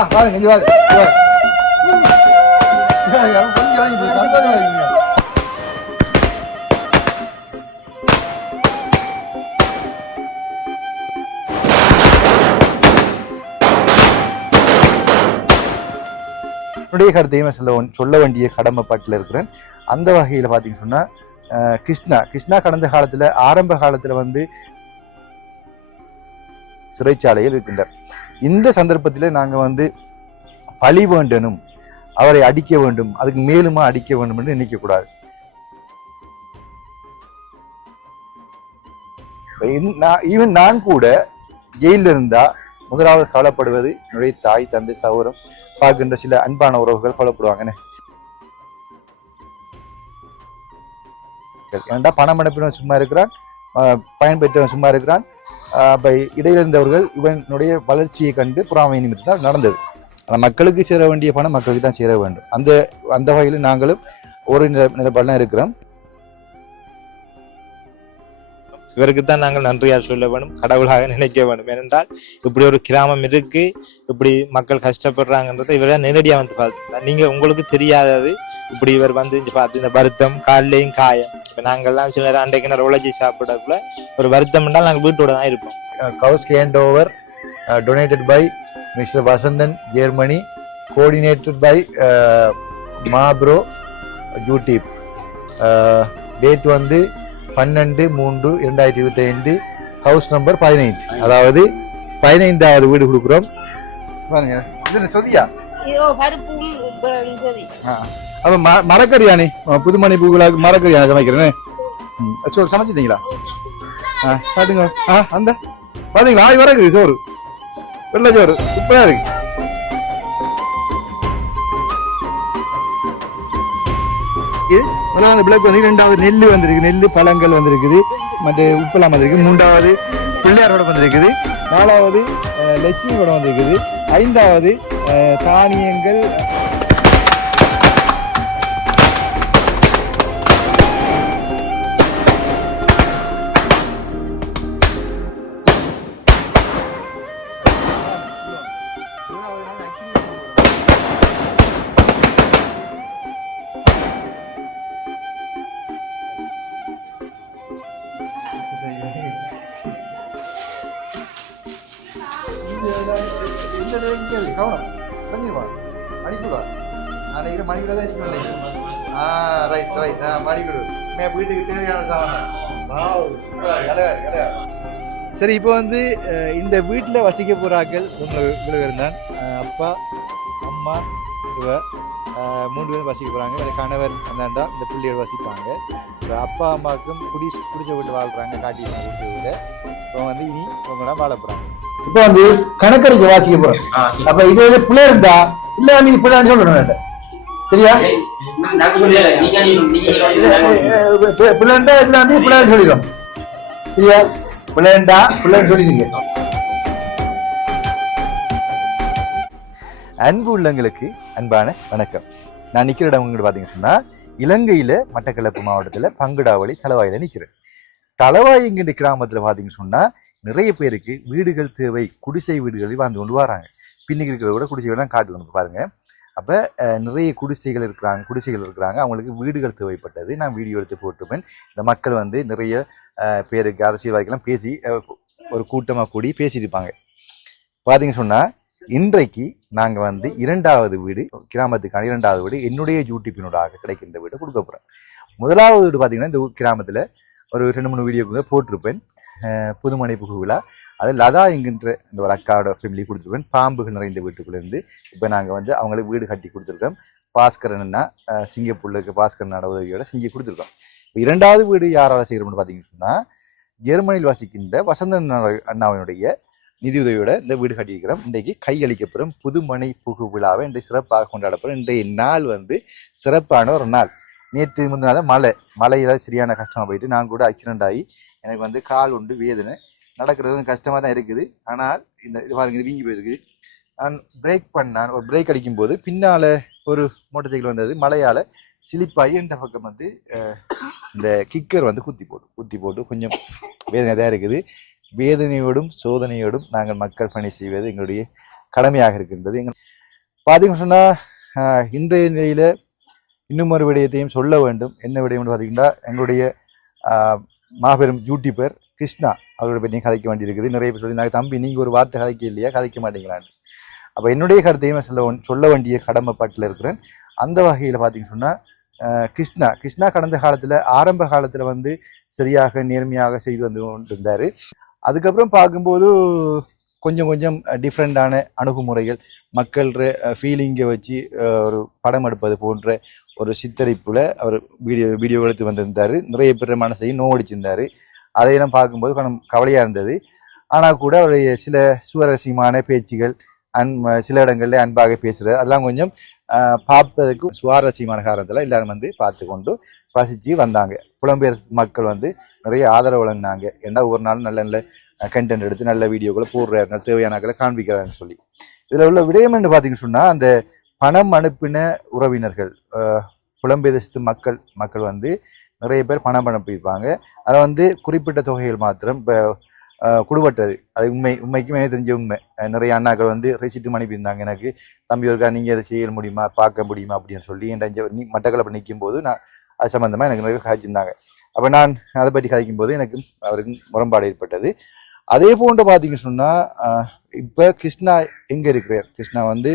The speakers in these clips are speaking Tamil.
வாங்க இங்க வாங்க கொஞ்சம் சந்தோஷமா என்னுடைய கருத்தையும் சொல்ல வேண்டிய கடமைப்பாட்டில் இருக்கிறேன். அந்த வகையில் பார்த்தீங்கன்னு சொன்னால் கிருஷ்ணா கடந்த காலத்தில் ஆரம்ப காலத்தில் வந்து சிறைச்சாலையில் இருக்கின்றார். இந்த சந்தர்ப்பத்தில் நாங்கள் வந்து பழி வேண்டனும், அவரை அடிக்க வேண்டும், அதுக்கு மேலுமா அடிக்க வேண்டும் என்று நினைக்கக்கூடாது. ஈவன் நான் கூட ஜெயிலில் இருந்தா முதலாவது கவலைப்படுவது என்னுடைய தாய், தந்தை, சகோதரம், பார்க்கின்ற சில அன்பான உறவுகள் கொல்லப்படுவாங்கன்னு. ஏன்டா பணம் அனுப்பினவன் சும்மா இருக்கிறான், பயன்பெற்றவன் சும்மா இருக்கிறான். அப்ப இடையில இருந்தவர்கள் இவனுடைய வளர்ச்சியை கண்டு புறாமை நிமித்தம் நடந்தது. அந்த மக்களுக்கு சேர வேண்டிய பணம் மக்களுக்கு தான் சேர வேண்டும். அந்த வகையில் நாங்களும் ஒரு நிலைப்பாடுலாம் இருக்கிறோம். இவருக்கு தான் நாங்கள் நன்றியார் சொல்ல வேணும், கடவுளாக நினைக்க வேணும். ஏனென்றால் இப்படி ஒரு கிராமம் இருக்கு, இப்படி மக்கள் கஷ்டப்படுறாங்கன்றதை இவர நேரடியா வந்து பார்த்து நீங்க உங்களுக்கு தெரியாதது. இப்படி இவர் வந்து இங்க பார்த்து இந்த வருத்தம் காலையும் காயம். இப்ப நாங்கள்லாம் சில நேரம் அன்றைக்கு நேரம் உலகி சாப்பிடக்குள்ள ஒரு வருத்தம் என்றால் நாங்கள் வீட்டோட தான் இருப்போம். House hand over donated by mister Vasanthan, Germany, coordinated by Mabro YouTube. Date வந்து 12/3/2025, ஹவுஸ் நம்பர் 15. அதாவது 15வது வீடு கொடுக்குறோம். அப்ப மரக்கறியானே புதுமணி பூவிழாக்கு மரக்கறியான சமைக்கிறேன். சமைச்சிட்டீங்களா? பாத்துங்க. அந்த பாத்தீங்களா வரக்குது சோறு, வெள்ளை சோறு சூப்பரா இருக்கு. விளக்கு வந்து 2வது நெல் வந்திருக்கு, நெல் பழங்கள் வந்திருக்குது, மற்ற உப்பெல்லாம் வந்திருக்கு. 3வது பிள்ளையாரோட வந்திருக்குது. 4வது லட்சுமியோட வந்திருக்குது. 5வது தானியங்கள். வீட்டுக்கு தேவையான சரி. இப்போ வந்து இந்த வீட்டில் வசிக்க போறாக்கள் இவ்வளவு இருந்தான். அப்பா, அம்மா, இவர் 3 பேரும் வசிக்க போறாங்க. கணவர் அந்தாண்டா இந்த பிள்ளைகள் வசிப்பாங்க. இப்போ அப்பா அம்மாவுக்கும் குடிசை வீட்டு வாழ்றாங்க, காட்டி குடிசை வீடு. இப்போ வந்து இனி இவங்க வாழ போறாங்க. இப்போ வந்து கணக்கறிக்கு வாசிக்க போறோம். அப்ப இது வந்து பிள்ளை இருந்தா இல்ல நீ பிள்ளைன்னு சொல்லணும். சரியா? பிள்ளைண்டா எல்லாமே பிள்ளைன்னு சொல்லிடும். சரியா? பிள்ளைண்டா பிள்ளைன்னு சொல்லிடுங்க. அன்பு உள்ளங்களுக்கு அன்பான வணக்கம். நான் நிக்கிற இடம் உங்ககிட்ட பாத்தீங்கன்னு சொன்னா இலங்கையில மட்டக்களப்பு மாவட்டத்துல பங்குடாவளி தளவாயில நிக்கிறேன். தளவாயிங்கிற கிராமத்துல பாத்தீங்கன்னு சொன்னா நிறைய பேருக்கு வீடுகள் தேவை, குடிசை வீடுகளில் வாழ்ந்து கொண்டு வராங்க. பின்னுக்கு இருக்கிறத விட குடிசை வீடு தான் காட்டு கொண்டு பாருங்க. அப்போ நிறைய குடிசைகள் இருக்கிறாங்க. அவங்களுக்கு வீடுகள் தேவைப்பட்டது. நான் வீடியோ எடுத்து போட்டிருப்பேன். இந்த மக்கள் வந்து நிறைய பேருக்கு அரசியல்வாதிகள்லாம் பேசி ஒரு கூட்டமாக கூடி பேசியிருப்பாங்க. பார்த்தீங்கன்னு சொன்னால் இன்றைக்கு நாங்கள் வந்து 2வது வீடு, கிராமத்துக்கான 2வது வீடு என்னுடைய யூடியூப்பினோடாக கிடைக்கின்ற வீடு கொடுக்க போகிறேன். 1வது வீடு பார்த்தீங்கன்னா இந்த கிராமத்தில் ஒரு 2-3 வீடியோக்கு போட்டிருப்பேன். புதுமனை புகுவிழா, அது லதா என்கின்ற இந்த ஒரு அக்காவோட ஃபேமிலி கொடுத்துருக்கேன். பாம்புகள் நிறைந்த வீட்டுக்குள்ளேருந்து இப்போ நாங்கள் வந்து அவங்களுக்கு வீடு கட்டி கொடுத்துருக்கோம். பாஸ்கரன்னா சிங்கப்பூருக்கு பாஸ்கரனோட உதவியோட செஞ்சு கொடுத்துருக்கோம். இப்போ 2வது வீடு யாரால செய்கிறோம்னு பார்த்தீங்கன்னு சொன்னால் ஜெர்மனியில் வசிக்கின்ற வசந்தன் அண்ணாவினுடைய நிதியுதவியோட இந்த வீடு கட்டியிருக்கிறோம். இன்றைக்கு கையளிக்கப்படும் புதுமனை புகு விழாவை இன்றைக்கு சிறப்பாக கொண்டாடப்படும். இன்றைய நாள் வந்து சிறப்பான ஒரு நாள். நேற்று முந்தினால மழையில் சரியான கஷ்டமாக போயிட்டு நான் கூட ஆக்சிடென்ட் ஆகி எனக்கு வந்து கால் உண்டு வேதனை, நடக்கிறது கஷ்டமாக தான் இருக்குது. ஆனால் இந்த இது பாருங்க வீங்கி போயிருக்குது. நான் ஒரு பிரேக் அடிக்கும்போது பின்னால் ஒரு மோட்டர் சைக்கிள் வந்தது, மழையால் சிலிப்பாகி என்ற பக்கம் வந்து இந்த கிக்கர் வந்து குத்தி போட்டு கொஞ்சம் வேதனை தான் இருக்குது. வேதனையோடும் சோதனையோடும் நாங்கள் மக்கள் பணி செய்வது எங்களுடைய கடமையாக இருக்கின்றது. பார்த்தீங்கன்னு சொன்னால் இன்றைய நிலையில் இன்னும் ஒரு விடயத்தையும் சொல்ல வேண்டும். என்ன விடயம்னு பார்த்தீங்கன்னா, எங்களுடைய மாபெரும் யூடியூபர் கிருஷ்ணா அவரோட பற்றி கதைக்க வேண்டியிருக்குது. நிறைய பேர் சொல்லியிருந்தாங்க, தம்பி நீங்கள் ஒரு வார்த்தை கதைக்க இல்லையா, கதைக்க மாட்டீங்களான்னு. அப்போ என்னுடைய கருத்தையும் சொல்ல வேண்டிய கடமைப்பாட்டில் இருக்கிறேன். அந்த வகையில் பார்த்தீங்கன்னு சொன்னால் கிருஷ்ணா கடந்த காலத்தில் ஆரம்ப காலத்தில் வந்து சரியாக நேர்மையாக செய்து வந்து கொண்டு இருந்தார். அதுக்கப்புறம் பார்க்கும்போது கொஞ்சம் டிஃப்ரெண்டான அணுகுமுறைகள், மக்கள் ஃபீலிங்கை வச்சு ஒரு படம் எடுப்பது போன்ற ஒரு சித்தரிப்பில் அவர் வீடியோ எடுத்து வந்திருந்தார். நிறைய பேர் மனசையும் நோவடிச்சிருந்தார். அதையெல்லாம் பார்க்கும்போது கொஞ்சம் கவலையாக இருந்தது. ஆனால் கூட அவருடைய சில சுவாரஸ்யமான பேச்சுகள், சில இடங்களில் அன்பாக பேசுகிறது, அதெல்லாம் கொஞ்சம் பார்ப்பதற்கு சுவாரஸ்யமான காரணத்தில் எல்லாரும் வந்து பார்த்து கொண்டு ரசித்து வந்தாங்க. புலம்பெயர் மக்கள் வந்து நிறைய ஆதரவு வழங்கினாங்க. ஏன்னா ஒரு நாள் நல்ல நல்ல கண்டென்ட் எடுத்து நல்ல வீடியோக்களை போடுறாரு, தேவையானக்களை காண்பிக்கிறாருன்னு சொல்லி. இதில் உள்ள விடயம் என்று பார்த்தீங்கன்னு சொன்னால், அந்த பணம் அனுப்பின உறவினர்கள், புலம்பெயர்த்து மக்கள் வந்து நிறைய பேர் பணம் அனுப்பியிருப்பாங்க. அதை வந்து குறிப்பிட்ட தொகைகள் மாத்திரம் இப்போ குடுபட்டது. அது உண்மைக்குமே தெரிஞ்ச உண்மை. நிறைய அண்ணாக்கள் வந்து ரெசிப்டும் அனுப்பியிருந்தாங்க எனக்கு, தம்பி ஒருக்கா நீங்கள் அதை செய்ய முடியுமா, பார்க்க முடியுமா அப்படின்னு சொல்லி என் மட்டக்களப்பில் நிற்கும் போது நான் அது சம்மந்தமாக எனக்கு நிறைய காய்ச்சிருந்தாங்க. அப்போ நான் அதை பற்றி கதைக்கும் போது எனக்கு அவருக்கு முரண்பாடு ஏற்பட்டது. அதே போன்று பார்த்தீங்கன்னு சொன்னால், இப்போ கிருஷ்ணா எங்கே இருக்கிறார்? கிருஷ்ணா வந்து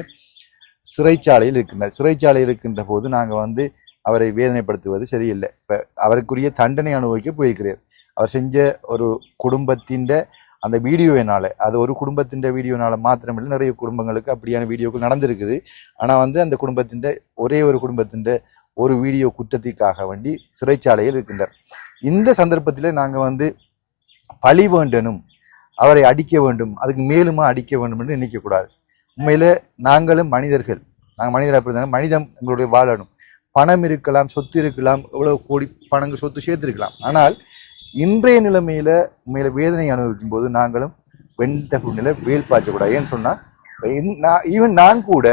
சிறைச்சாலையில் இருக்கின்றார். சிறைச்சாலையில் இருக்கின்ற போது நாங்கள் வந்து அவரை வேதனைப்படுத்துவது சரியில்லை. இப்போ அவருக்குரிய தண்டனை அனுபவிக்க போயிருக்கிறார். அவர் செஞ்ச ஒரு குடும்பத்தின் அந்த வீடியோவினால, அது ஒரு குடும்பத்தின் வீடியோனால மாத்திரமில்லை, நிறைய குடும்பங்களுக்கு அப்படியான வீடியோக்கள் நடந்திருக்குது. ஆனால் வந்து அந்த குடும்பத்தின் ஒரே ஒரு குடும்பத்தின் ஒரு வீடியோ குற்றத்திற்காக வேண்டி சிறைச்சாலையில் இருக்கின்றார். இந்த சந்தர்ப்பத்தில் நாங்கள் வந்து பழி வேண்டனும், அவரை அடிக்க வேண்டும், அதுக்கு மேலுமா அடிக்க வேண்டும் என்று நினைக்கக்கூடாது. உண்மையில் நாங்களும் மனிதர்கள், நாங்கள் மனிதராக இருந்தாங்க. மனிதம் எங்களுடைய வாழணும். பணம் இருக்கலாம், சொத்து இருக்கலாம், எவ்வளோ கோடி பணங்கள் சொத்து சேர்த்துருக்கலாம். ஆனால் இன்றைய நிலைமையில உண்மையில வேதனை அனுபவிக்கும் போது நாங்களும் வெண்ட சூழ்நிலை வேல் பாய்ச்சக்கூடாது. ஏன்னு சொன்னால், நான் கூட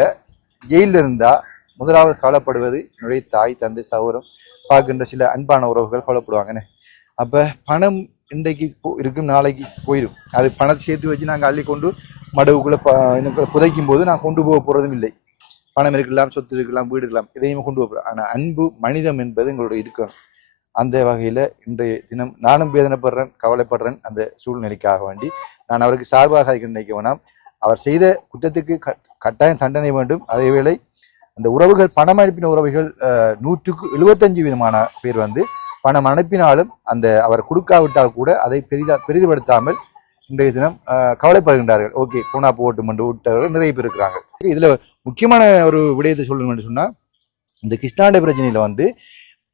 ஜெயிலில் இருந்தால் முதலாவது கவலைப்படுவது என்னுடைய தாய், தந்தை, சகோதரம், பார்க்கின்ற சில அன்பான உறவுகள் கவலைப்படுவாங்கன்னு. அப்போ பணம் இன்றைக்கு இருக்கும், நாளைக்கு போயிடும். அது பணத்தை சேர்த்து வச்சு நாங்கள் அள்ளி கொண்டு மடவுக்குள்ளே புதைக்கும் போது நான் கொண்டு போக போகிறதும் இல்லை. பணம் இருக்கலாம், சொத்து இருக்கலாம், வீடு இருக்கலாம், இதையுமே கொண்டு போகிறோம். ஆனால் அன்பு, மனிதம் என்பது எங்களோட இருக்கணும். அந்த வகையில் இன்றைய தினம் நானும் வேதனைப்படுறேன், கவலைப்படுறேன். அந்த சூழ்நிலைக்காக வேண்டி நான் அவருக்கு சார்பாக நினைக்க வேணாம். அவர் செய்த குற்றத்துக்கு கட்டாயம் தண்டனை வேண்டும். அதேவேளை அந்த உறவுகள், பணம் அனுப்பின உறவுகள் 175% பேர் வந்து பணம் அனுப்பினாலும் அந்த அவர் கொடுக்காவிட்டால் கூட அதை பெரிதுபடுத்தாமல் இன்றைய தினம் கவலைப்படுகின்றார்கள். ஓகே, போனா போட்டும் என்று விட்டவர்கள் நிறைய பேர் இருக்கிறாங்க. இதுல முக்கியமான ஒரு விடயத்தை சொல்லணும்னு சொன்னா, இந்த கிருஷ்ணாண்ட பிரச்சனையில வந்து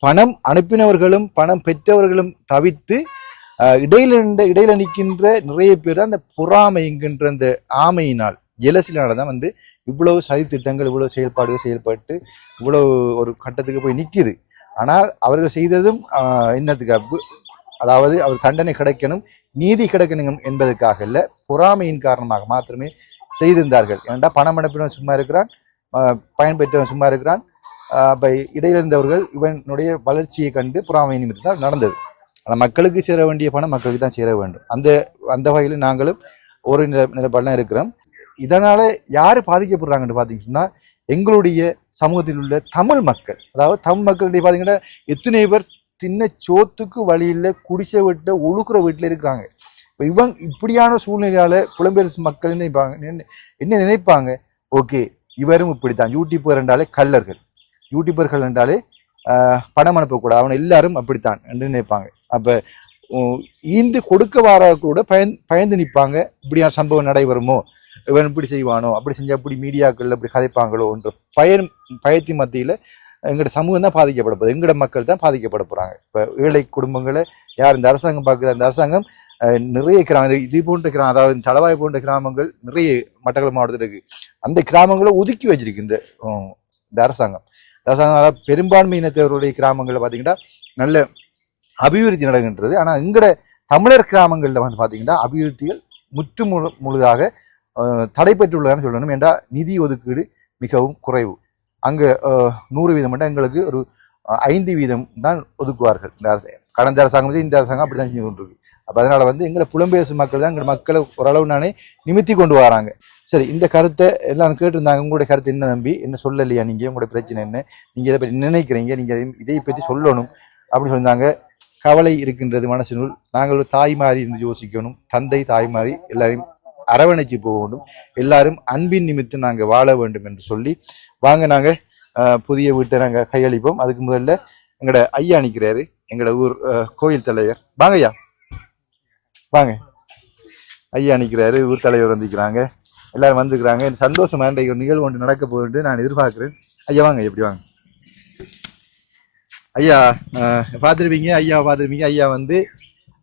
பணம் அனுப்பினவர்களும் பணம் பெற்றவர்களும் தவிர்த்து இடையில நிற்கின்ற நிறைய பேர் அந்த பொறாமை என்கின்ற அந்த ஆமையினால், ஜெலசினால்தான் வந்து இவ்வளவு சதி திட்டங்கள், இவ்வளவு செயல்பட்டு இவ்வளவு ஒரு கட்டத்துக்கு போய் நிற்கிது. ஆனால் அவர்கள் செய்ததும் என்னத்துக்கு, அதாவது அவர் தண்டனை கிடைக்கணும், நீதி கிடைக்கணும் என்பதற்காக இல்லை, பொறாமையின் காரணமாக மாத்திரமே செய்திருந்தார்கள். ஏனென்றால் பணம் அனுப்பினவன் சும்மா இருக்கிறான், பயன்பெற்றவன் சும்மா இருக்கிறான். இப்போ இடையில இருந்தவர்கள் இவனுடைய வளர்ச்சியை கண்டு பொறாமை நிமித்தம் நடந்தது. ஆனால் மக்களுக்கு சேர வேண்டிய பணம் மக்களுக்கு தான் சேர வேண்டும். அந்த வகையில் நாங்களும் ஒரு நிலைப்பாடுலாம் இருக்கிறோம். இதனால யார் பாதிக்கப்படுறாங்கன்னு பார்த்தீங்கன்னா, எங்களுடைய சமூகத்தில் உள்ள தமிழ் மக்கள். அதாவது தமிழ் மக்களுடைய பார்த்தீங்கன்னா, எத்தனை பேர் தின்ன சோத்துக்கு வழியில் குடிசை வீட்டில் ஒழுக்குற வீட்டில் இருக்கிறாங்க. இப்போ இப்படியான சூழ்நிலையால புலம்பெயர் மக்கள் என்ன நினைப்பாங்க? ஓகே, இவரும் இப்படித்தான், யூடியூபர் என்றாலே கள்ளர்கள், யூடியூபர்கள் என்றாலே பணம் அனுப்பக்கூடாது, அவன் எல்லாரும் அப்படித்தான் என்று நினைப்பாங்க. அப்போ ஈந்து கொடுக்க வார கூட பயந்து நிற்பாங்க. இப்படியான சம்பவம் நடைபெறுமோ, இவன் இப்படி செய்வானோ, அப்படி செஞ்சால் இப்படி மீடியாக்கள் அப்படி கதைப்பாங்களோ என்ற பயத்தின் மத்தியில் எங்களோட சமூகம் தான் பாதிக்கப்படப்போகுது, எங்களோட மக்கள் தான் பாதிக்கப்பட போகிறாங்க. இப்போ ஏழை குடும்பங்களை யார் இந்த அரசாங்கம் பார்க்குது, அந்த அரசாங்கம் நிறைய கிராமம், இது போன்ற கிராமம், அதாவது தளவாய் போன்ற கிராமங்கள் நிறைய மட்டக்களப்பு மாவட்டத்தில் இருக்குது. அந்த கிராமங்களை ஒதுக்கி வச்சிருக்கு இந்த அரசாங்கம். அதாவது பெரும்பான்மை இனத்தவருடைய கிராமங்களில் பார்த்தீங்கன்னா நல்ல அபிவிருத்தி நடக்கின்றது. ஆனால் எங்கட தமிழர் கிராமங்களில் வந்து பார்த்தீங்கன்னா அபிவிருத்திகள் முழுதாக தடை பெற்றுள்ளதான்னு சொல்லணும். ஏன்னா நிதி ஒதுக்கீடு மிகவும் குறைவு. அங்கே 100% மட்டும் எங்களுக்கு ஒரு 5% தான் ஒதுக்குவார்கள். இந்த கடந்த அரசாங்கம் இந்த அரசாங்கம் அப்படி தான் செஞ்சு கொண்டிருக்கு. அப்போ அதனால வந்து எங்களை புலம்பெயர்ச்சி மக்கள் தான் எங்கள் மக்களை ஓரளவு நானே நிமித்தி கொண்டு வராங்க. சரி, இந்த கருத்தை எல்லாரும் கேட்டிருந்தாங்க. உங்களுடைய கருத்து என்ன தம்பி, என்ன சொல்லலையா, நீங்கள் உங்களுடைய பிரச்சனை என்ன, நீங்கள் இதை பற்றி நினைக்கிறீங்க, நீங்கள் இதை பற்றி சொல்லணும் அப்படின்னு சொன்னாங்க. கவலை இருக்கின்றது மனசினுள். நாங்கள் ஒரு தாய்மாரி இருந்து யோசிக்கணும், தந்தை தாய்மாரி எல்லாரையும் அரவணைச்சு போக வேண்டும், எல்லாரும் அன்பின் நிமித்தம் நாங்கள் வாழ வேண்டும் என்று சொல்லி வாங்க நாங்கள் புதிய வீட்டை நாங்கள் கையளிப்போம். அதுக்கு முதல்ல எங்களோட ஐயா நிற்கிறாரு, எங்களோட ஊர் கோயில் தலைவர். வாங்க ஐயா, வாங்க. ஐயா நிற்கிறாரு, ஊர் தலைவர் வந்துக்கிறாங்க, எல்லாரும் வந்துக்கிறாங்க. சந்தோஷமா ஒரு நிகழ்வு ஒன்று நடக்க போகுது நான் எதிர்பார்க்கிறேன். ஐயா வாங்க, எப்படி வாங்க ஐயா. பார்த்துருப்பீங்க, ஐயாவை பார்த்துருப்பீங்க. ஐயா வந்து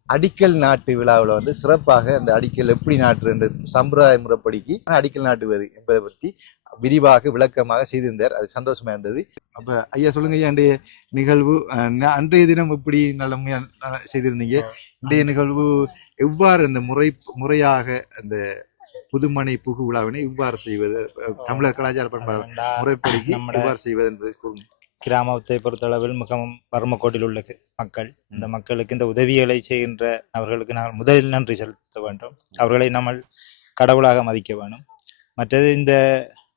அடிக்கல் நாட்டு விழாவில் வந்து சிறப்பாக அந்த அடிக்கல் எப்படி நாட்டுன்ற சம்பிரதாய முறைப்படிக்கு அடிக்கல் நாட்டுவது என்பதை பற்றி விரிவாக விளக்கமாக செய்திருந்தார். அது சந்தோஷமா இருந்தது. அப்ப ஐயா சொல்லுங்க ஐயா, அன்றைய நிகழ்வு அன்றைய தினம் எப்படி நல்ல செய்திருந்தீங்க? இன்றைய நிகழ்வு எவ்வாறு அந்த முறையாக அந்த புதுமனை புகு விழாவினை இவ்வாறு செய்வது, தமிழர் கலாச்சார பண்பாடு முறைப்படிக்கு எவ்வாறு செய்வது என்பதை கூறுங்க. கிராமத்தை பொறுத்தளவில் மிகவும் வறுமக்கோட்டில் உள்ள மக்கள், இந்த மக்களுக்கு இந்த உதவிகளை செய்கின்ற அவர்களுக்கு நாங்கள் முதலில் நன்றி செலுத்த வேண்டும். அவர்களை நம்ம கடவுளாக மதிக்க வேண்டும். மற்றது இந்த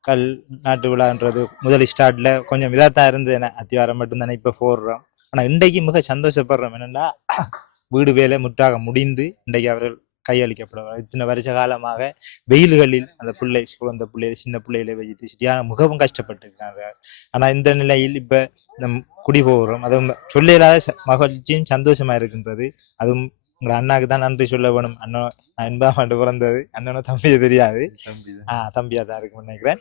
கல் நாட்டு விழான்றது முதல் ஸ்டார்ட்ல கொஞ்சம் இதாகத்தான் இருந்தது, அத்திவாரம் மட்டும்தானே இப்போ போடுறோம். ஆனால் இன்றைக்கு மிக சந்தோஷப்படுறோம். என்னென்னா வீடு வேலை முற்றாக முடிந்து இன்றைக்கு அவர்கள் கையளிக்கப்படுவார். இத்தனை வருஷ காலமாக வெயில்களில் அந்த பிள்ளை குழந்தை பிள்ளை சின்ன பிள்ளைகளை வைத்து சரியான மிகவும் கஷ்டப்பட்டிருக்காங்க. ஆனால் இந்த நிலையில் இப்போ நம் குடி போகிறோம். அதுவும் சொல்ல இல்லாத மகிழ்ச்சியும் சந்தோஷமா இருக்கின்றது. அதுவும் உங்களை அண்ணாக்கு தான் நன்றி சொல்ல வேணும். அண்ணன் நான் 80ஆம் ஆண்டு பிறந்தது, அண்ணனும் தம்பியை தெரியாது, தம்பியா தான் இருக்குன்னு நினைக்கிறேன்.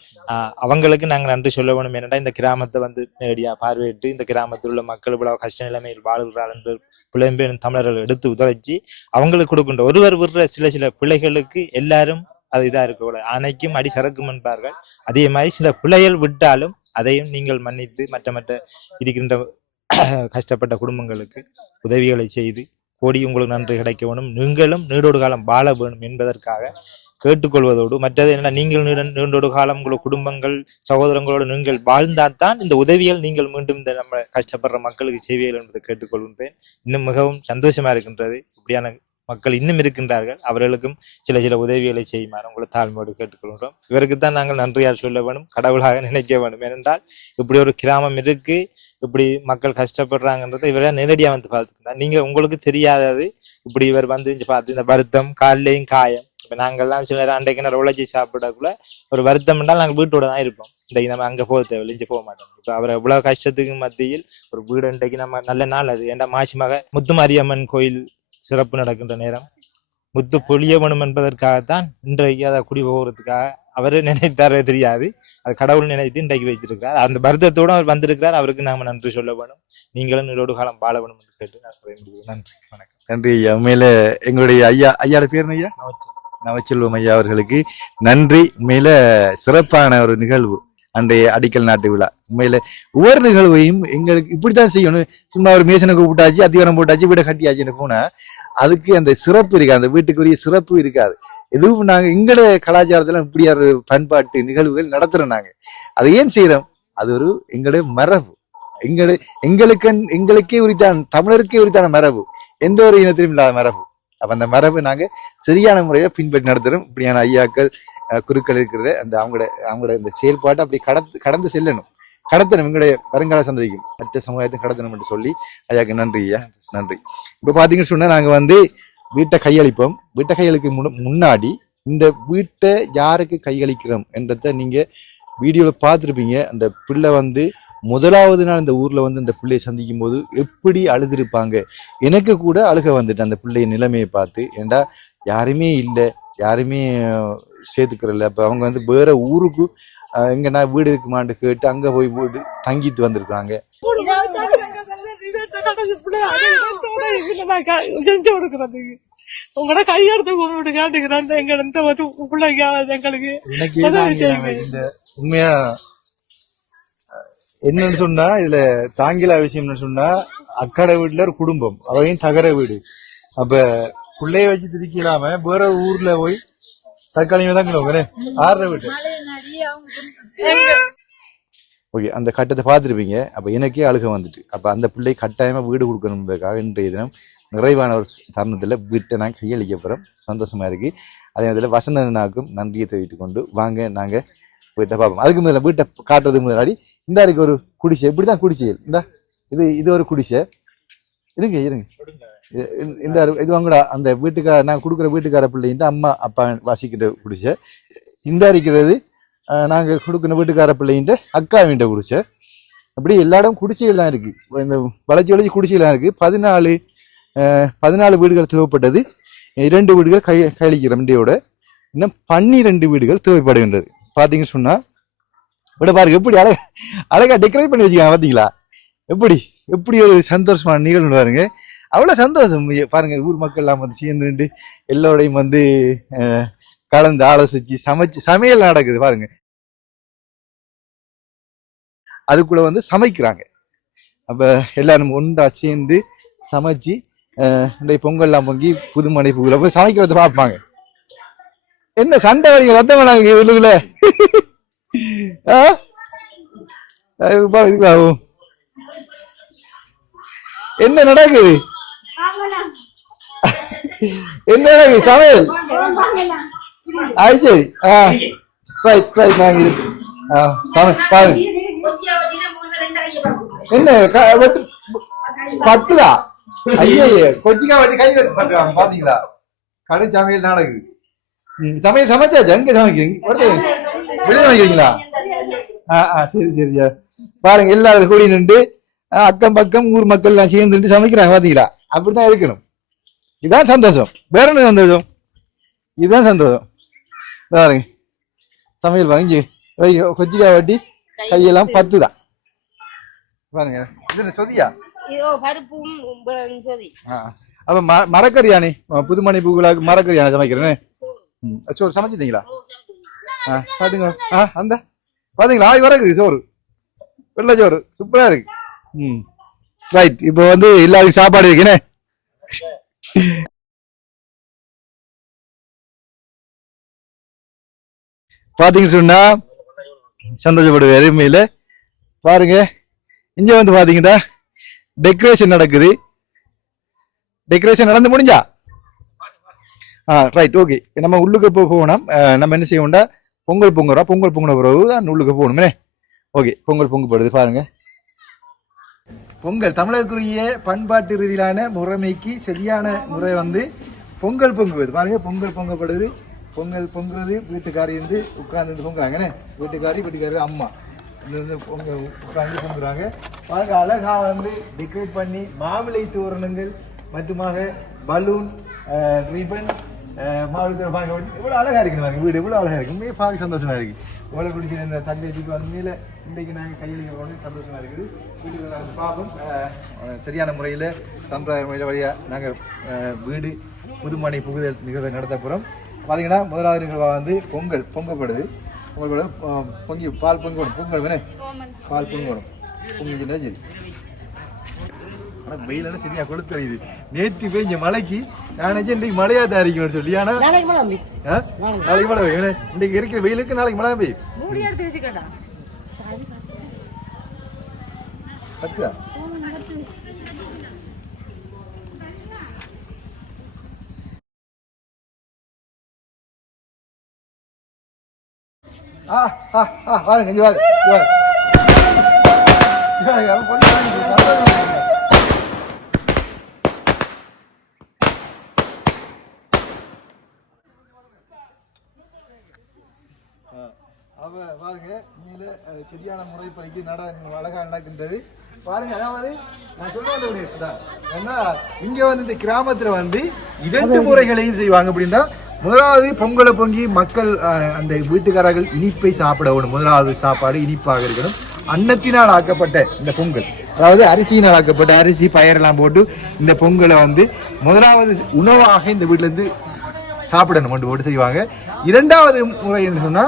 அவங்களுக்கு நாங்கள் நன்றி சொல்ல வேணும். ஏன்னா இந்த கிராமத்தை வந்து நேரடியா பார்வையிட்டு இந்த கிராமத்தில் உள்ள மக்கள் இவ்வளவு கஷ்ட நிலைமையில் வாழ்கிறார் என்று புலம்பெயரும் தமிழர்கள் எடுத்து உதவிச்சு அவங்களுக்கு கொடுக்கின்ற ஒருவர் விடுற சில பிள்ளைகளுக்கு எல்லாரும் அது இதா இருக்கக்கூடாது. அணைக்கும் அடி சறுக்கும் என்பார்கள். அதே மாதிரி சில பிள்ளைகள் விட்டாலும் அதையும் நீங்கள் மன்னித்து மற்ற இருக்கின்ற கஷ்டப்பட்ட குடும்பங்களுக்கு உதவிகளை செய்து கோடி உங்களுக்கு நன்றி கிடைக்க வேணும். நீங்களும் நீண்டோடு காலம் வாழ வேணும் என்பதற்காக கேட்டுக்கொள்வதோடு, மற்றது என்ன, நீங்கள் நீண்டோடு காலம் உங்களோட குடும்பங்கள் சகோதரங்களோடு நீங்கள் வாழ்ந்தால்தான் இந்த உதவிகள் நீங்கள் மீண்டும் இந்த நம்ம கஷ்டப்படுற மக்களுக்கு செய்வீர்கள் என்பதை கேட்டுக்கொள்கின்றேன். இன்னும் மிகவும் சந்தோஷமா இருக்கின்றது. இப்படியான மக்கள் இன்னும் இருக்கின்றார்கள். அவர்களுக்கும் சில உதவிகளை செய்யுமாறு உங்களை தாழ்மையோடு கேட்டுக்கொள்கிறோம். இவருக்குத்தான் நாங்கள் நன்றியால் சொல்ல வேணும், கடவுளாக நினைக்க வேண்டும். ஏனென்றால் இப்படி ஒரு கிராமம் இருக்கு, இப்படி மக்கள் கஷ்டப்படுறாங்கன்றதை இவரை நேரடியாக வந்து பார்த்துக்கிட்டார். நீங்க உங்களுக்கு தெரியாதது இப்படி இவர் வந்து பார்த்து இந்த வருத்தம் காலையும் காயம். இப்ப நாங்கள்லாம் சில நேரம் அன்றைக்கு நேரம் உழைச்சி சாப்பிடக்குள்ள ஒரு வருத்தம் என்றால் நாங்கள் வீட்டோட தான் இருப்போம். இன்றைக்கு நம்ம அங்கே போக தேவையில்லை, இஞ்சி போக மாட்டோம். இப்போ அவர் எவ்வளவு கஷ்டத்துக்கு மத்தியில் ஒரு வீடு இன்றைக்கு நம்ம நல்ல நாள் அது. ஏன்டா மாசிமாக முத்துமாரியம்மன் கோயில் சிறப்பு நடக்கின்ற நேரம் முத்து பொழிய வேணும் என்பதற்காகத்தான் இன்றைக்கு அதை குடி போகிறதுக்காக அவரு நினைத்தாரே தெரியாது, அது கடவுள் நினைத்து இன்றைக்கு வைத்திருக்கிறார். அந்த வருத்தத்தோடு அவர் வந்திருக்கிறார். அவருக்கு நாம நன்றி சொல்ல வேணும். நீங்களும் நீரோடு காலம் வாழ வேணும் என்று கேட்டு நன்றி, வணக்கம். நன்றி ஐயா. உண்மையில எங்களுடைய ஐயாவோட பேர் ஐயா நவச்செல்வம் ஐயா அவர்களுக்கு நன்றி. உண்மையில சிறப்பான ஒரு நிகழ்வு அன்றைய அடிக்கல் நாட்டு விழா. உண்மையில ஒவ்வொரு நிகழ்வையும் எங்களுக்கு இப்படித்தான் செய்யணும். சும்மா ஒரு மேசனை கூப்பிட்டாச்சு, அத்திவாரம் போட்டாச்சு, வீடை கட்டியாச்சுன்னு போனா அதுக்கு அந்த சிறப்பு இருக்காது, அந்த வீட்டுக்குரிய சிறப்பு இருக்காது. எதுவும் நாங்க எங்களோட கலாச்சாரத்துல இப்படியா ஒரு பண்பாட்டு நிகழ்வுகள் நடத்துறோம். நாங்க அதை ஏன் செய்யறோம்? அது ஒரு எங்களுடைய மரபு, எங்களுக்கே உரித்தான, தமிழருக்கே உரித்தான மரபு, எந்த ஒரு இனத்திலும் இல்லாத மரபு. அப்ப அந்த மரபு நாங்க சரியான முறையை பின்பற்றி நடத்துறோம். இப்படியான ஐயாக்கள் குருக்கள் இருக்கிற அந்த அவங்களோட இந்த செயல்பாட்டை அப்படி கடந்து செல்லணும், கடத்தணும். எங்களுடைய வருங்கால சந்ததிக்கும் மற்ற சமுதாயத்தையும் கடத்தணும் என்று சொல்லி ஐயாக்கு நன்றி ஐயா, நன்றி. இப்ப பாத்தீங்கன்னு சொன்னா நாங்க வந்து வீட்டை கையளிப்போம். வீட்டை கையளிக்க முன்னாடி இந்த வீட்டை யாருக்கு கையளிக்கிறோம் என்றத நீங்க வீடியோல பார்த்துருப்பீங்க. அந்த பிள்ளை வந்து முதலாவது நாள் இந்த ஊர்ல வந்து அந்த பிள்ளையை சந்திக்கும் போது எப்படி அழுதுருப்பாங்க. எனக்கு கூட அழுக வந்துட்டு அந்த பிள்ளைய நிலைமையை பார்த்து. ஏண்டா யாருமே இல்லை, யாருமே சேர்த்துக்கிறல்ல. அப்ப அவங்க வந்து வேற ஊருக்கு எங்கன்னா வீடு இருக்குமான்னு கேட்டு அங்க போய் வீடு தங்கிட்டு வந்திருக்காங்க. செஞ்சு கொடுக்கறது உங்களோட கையெடுத்து கொண்டு காட்டுக்கிறேன் எங்களுக்கு உண்மையா என்னன்னு சொன்னா, இதுல தாங்கிலா விஷயம்னு சொன்னா, அக்கடை வீட்டுல ஒரு குடும்பம், அவையும் தகர வீடு. அப்ப பிள்ளைய வச்சு திரிக்கலாம வேற ஊர்ல போய் தற்காலிகமா தான் கிடக்கு ஆடுற வீட்டு. ஓகே, அந்த கட்டத்தை பார்த்துருப்பீங்க. அப்ப எனக்கே அழுக வந்துட்டு. அப்ப அந்த பிள்ளை கட்டாயமா வீடு கொடுக்கணுன்றதுக்காக இன்றைய தினம் நிறைவான ஒரு தருணத்தில் வீட்டை நான் கையளிக்க போகிறோம். சந்தோஷமாக இருக்குது. அதே நேரத்தில் வசந்தனாக்கும் நன்றியை தெரிவித்துக் கொண்டு வாங்க நாங்கள் வீட்டை பார்ப்போம். அதுக்கு முதல்ல வீட்டை காட்டுறதுக்கு முன்னாடி இந்த இருக்கு ஒரு குடிசை. இப்படி தான் குடிசை. இந்த இது ஒரு குடிசை. இருங்க இந்த இது வாங்கடா அந்த வீட்டுக்கார நான் கொடுக்குற வீட்டுக்கார பிள்ளைன்ட்டு அம்மா அப்பா வாசிக்கிற குடிசை. இந்த இருக்கிறது நாங்கள் கொடுக்குற வீட்டுக்கார பிள்ளைன்ட்டு அக்கா வீட்டை குடிசை. அப்படி எல்லா இடம் குடிசைகள் தான் இருக்குது. இந்த வளர்ச்சி குடிசைகள் தான் இருக்குது. 14 வீடுகள் தேவைப்பட்டது. 2 வீடுகள் கழிக்கிறோம் இண்டியோட. இன்னும் 12 வீடுகள் தேவைப்படுகின்றது. பார்த்தீங்கன்னு சொன்னால் விட பாருங்க எப்படி அழகா டெக்கரேட் பண்ணி வச்சுக்காங்க. பார்த்தீங்களா எப்படி ஒரு சந்தோஷமான நிகழ்வு பாருங்க. அவ்வளோ சந்தோஷம் பாருங்க. ஊர் மக்கள் எல்லாம் வந்து சேர்ந்துட்டு எல்லோரையும் வந்து கலந்து ஆலோசிச்சு சமையல் நடக்குது பாருங்க. அதுக்குள்ள வந்து சமைக்கிறாங்க. அப்ப எல்லாரும் ஒன்றா சேர்ந்து சமைச்சு இந்த பொங்கல்லாம் பொங்கி புதுமனை பூவில் போய் சமைக்கிறத பார்ப்பாங்க. என்ன சண்டை வரைக்கும் ரத்தம் உள்ளுக்குள்ள என்ன நடக்குது சமையல்? சரி பாருங்க என்ன 10 ஐயே கொச்சிக்கா வட்டி கை பாத்தீங்களா? கடை சமையல் நடக்குது. சமையல் சமைச்சாச்சு. அங்க சமைக்கிறீங்க வெளியே சமைக்கிறீங்களா? சரி பாருங்க எல்லாரும் கூடி நின்று அக்கம் பக்கம் ஊர் மக்கள் எல்லாம் சேர்ந்து சமைக்கிறாங்க. பாத்தீங்களா? அப்படித்தான் இருக்கணும். இதுதான் சந்தோஷம். வேற என்ன சந்தோஷம்? இதுதான் சந்தோஷம். பாருங்க சமையல் வாங்கி கொச்சிக்கா வட்டி கையெல்லாம் 10 தான் பாருங்க. இது சொதியா? அப்ப மரக்கறியானே புதுமணி பூக்களாக்கு மரக்கறியான சமைக்கிறேன்னு சமைச்சிட்டீங்களா? பாத்துங்க அந்த பாத்தீங்களா வரக்குது சோறு, வெள்ளை சோறு சூப்பரா இருக்கு. ரைட். இப்போ வந்து எல்லாருக்கும் சாப்பாடு வைக்கனே. பாத்தீங்கன்னு சொன்னா சந்தோஷப்படுவேன் எருமையில. பாருங்க இங்க வந்து பாத்தீங்கன்னா டெக்கரேஷன் நடக்குது. டெக்கரேஷன் நடந்து முடிஞ்சா? Right okay. நம்ம உள்ளுக்கு போகணும். நம்ம என்ன செய்வோம்டா பொங்கல் பொங்குன பிறகு தான் உள்ளுக்கு போகணுமே. ஓகே பொங்கல் பொங்குப்படுது பாருங்க. பொங்கல் தமிழருக்குரிய பண்பாட்டு ரீதியிலான முறைமைக்கு சரியான முறை வந்து பொங்கல் பொங்குவது பாருங்க. பொங்கல் பொங்கப்படுது. பொங்கல் பொங்குறது வீட்டுக்காரி வந்து உட்கார்ந்து பொங்குறாங்கண்ணே. வீட்டுக்காரி அம்மா உட்கார்ந்து பொங்குறாங்க பாருங்க. அழகா வந்து டெக்கரேட் பண்ணி மாவிளை தோரணங்கள் மட்டுமாக பலூன் ரிபன் மாவிளை பாருங்க. இவ்வளவு அழகா இருக்கு பாருங்க. வீடு இவ்வளவு அழகா இருக்கு. உண்மையே பார்க்க சந்தோஷமா இருக்கு. இவ்வளவு பிடிச்ச இந்த தங்கச்சிக்கு உண்மையில இன்றைக்கு நாங்கள் கையளிக்க சந்தோஷமா இருக்குது. வீட்டுக்கு நாங்கள் பார்ப்போம். சரியான முறையில் சம்பிரதாய முறையில் வழியா நாங்கள் வீடு புதுமனை புகுதல் நிகழ்வை நடத்த போகிறோம். பார்த்தீங்கன்னா முதலாவது நிகழ்வாக வந்து பொங்கல் பொங்கப்படுது. பொங்கி பால் பொங்கணும். பொங்கல் வேணே பால் பொங்கணும். பொங்கிச்சுன்னா சரி. ஆனால் வெயிலான சரியா கொளுத்தறியுது. நேற்று பெய்ஞ்ச மழைக்கு நான் நினைச்சேன் இன்றைக்கு மழையா தயாரிக்கணும்னு சொல்லி. ஆனால் நாளைக்கு மழை பெய்யும். இன்றைக்கு இருக்கிற வெயிலுக்கு நாளைக்கு மழை பெய்யும். பத்துதா? பாருங்க இங்க பாருங்க. பாருங்க நீங்களே சரியான முறைப்படிக்கு அழகா நடக்கின்றது பாருங்க. அதாவது நான் சொல்ல ஏன்னா இங்க வந்து இந்த கிராமத்துல வந்து 2 முறைகளையும் செய்வாங்க. அப்படின்னா முதலாவது பொங்கலை பொங்கி மக்கள் அந்த வீட்டுக்காரர்கள் இனிப்பை சாப்பிட வேணும். முதலாவது சாப்பாடு இனிப்பாக இருக்கணும். அன்னத்தினால் ஆக்கப்பட்ட இந்த பொங்கல், அதாவது அரிசியினால் ஆக்கப்பட்ட அரிசி பயரெல்லாம் போட்டு இந்த பொங்கலை வந்து முதலாவது உணவாக இந்த வீட்டுல இருந்து சாப்பிடணும் கொண்டு போட்டு செய்வாங்க. 2வது முறை என்ன சொன்னா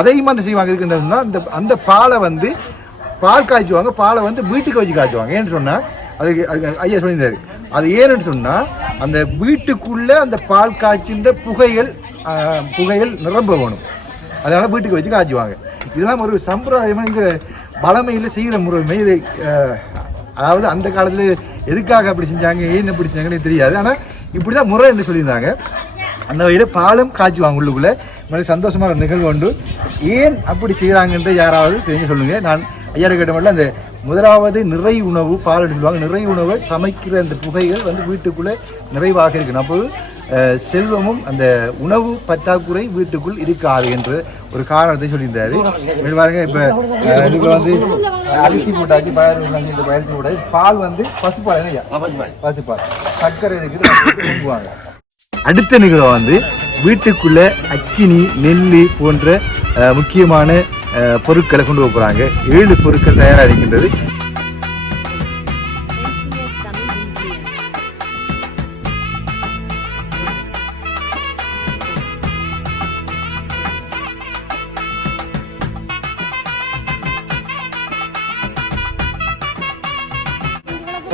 அதையும் வந்து செய்வாங்க. இருக்குன்னா அந்த பாலை வந்து பால் காய்ச்சுவாங்க. பாலை வந்து வீட்டுக்கு வச்சு காய்ச்சுவாங்க. ஏன்னு சொன்னா அதுக்கு ஐயா சொல்லியிருந்தாரு. அது ஏன்னு சொன்னா அந்த வீட்டுக்குள்ள அந்த பால் காய்ச்சின்ற புகைகள் நிரம்ப வேணும். அதனால வீட்டுக்கு வச்சு காய்ச்சுவாங்க. இதெல்லாம் ஒரு சம்பிரதாயமா இங்க பழமையில செய்கிற முறைமை. இது அதாவது அந்த காலத்துல எதுக்காக அப்படி செஞ்சாங்க, ஏன் அப்படி செஞ்சாங்கன்னு தெரியாது. ஆனா இப்படிதான் முறை என்று சொல்லியிருந்தாங்க. அந்த வகையில் பாலும் காய்ச்சுவாங்க உள்ளுக்குள்ள. மாதிரி சந்தோஷமான நிகழ்வு உண்டு. ஏன் அப்படி செய்கிறாங்கன்ற யாராவது தெரிஞ்சு சொல்லுங்க. நான் ஐயா கேட்டமல்ல, அந்த முதலாவது நிறை உணவு பால் எடுத்துவாங்க. நிறை உணவை சமைக்கிற அந்த புகைகள் வந்து வீட்டுக்குள்ளே நிறைவாக இருக்கணும். அப்போது செல்வமும் அந்த உணவு பற்றாக்குறை வீட்டுக்குள் இருக்காது என்று ஒரு காரணத்தை சொல்லியிருந்தாரு. பாருங்க, இப்போ இதுக்குள்ள வந்து அரிசி போட்டாச்சு, பயிர் இந்த பயிற்சி போட்டாச்சு. பால் வந்து பசுப்பால், ஐயா பசுப்பால், சர்க்கரை இருக்குது வாங்குவாங்க. அடுத்த நிகழ்வு வந்து வீட்டுக்குள்ள அக்கினி, நெல் போன்ற முக்கியமான பொருட்களை கொண்டு போகிறாங்க. 7 பொருட்கள் தயாராக இருக்கின்றது.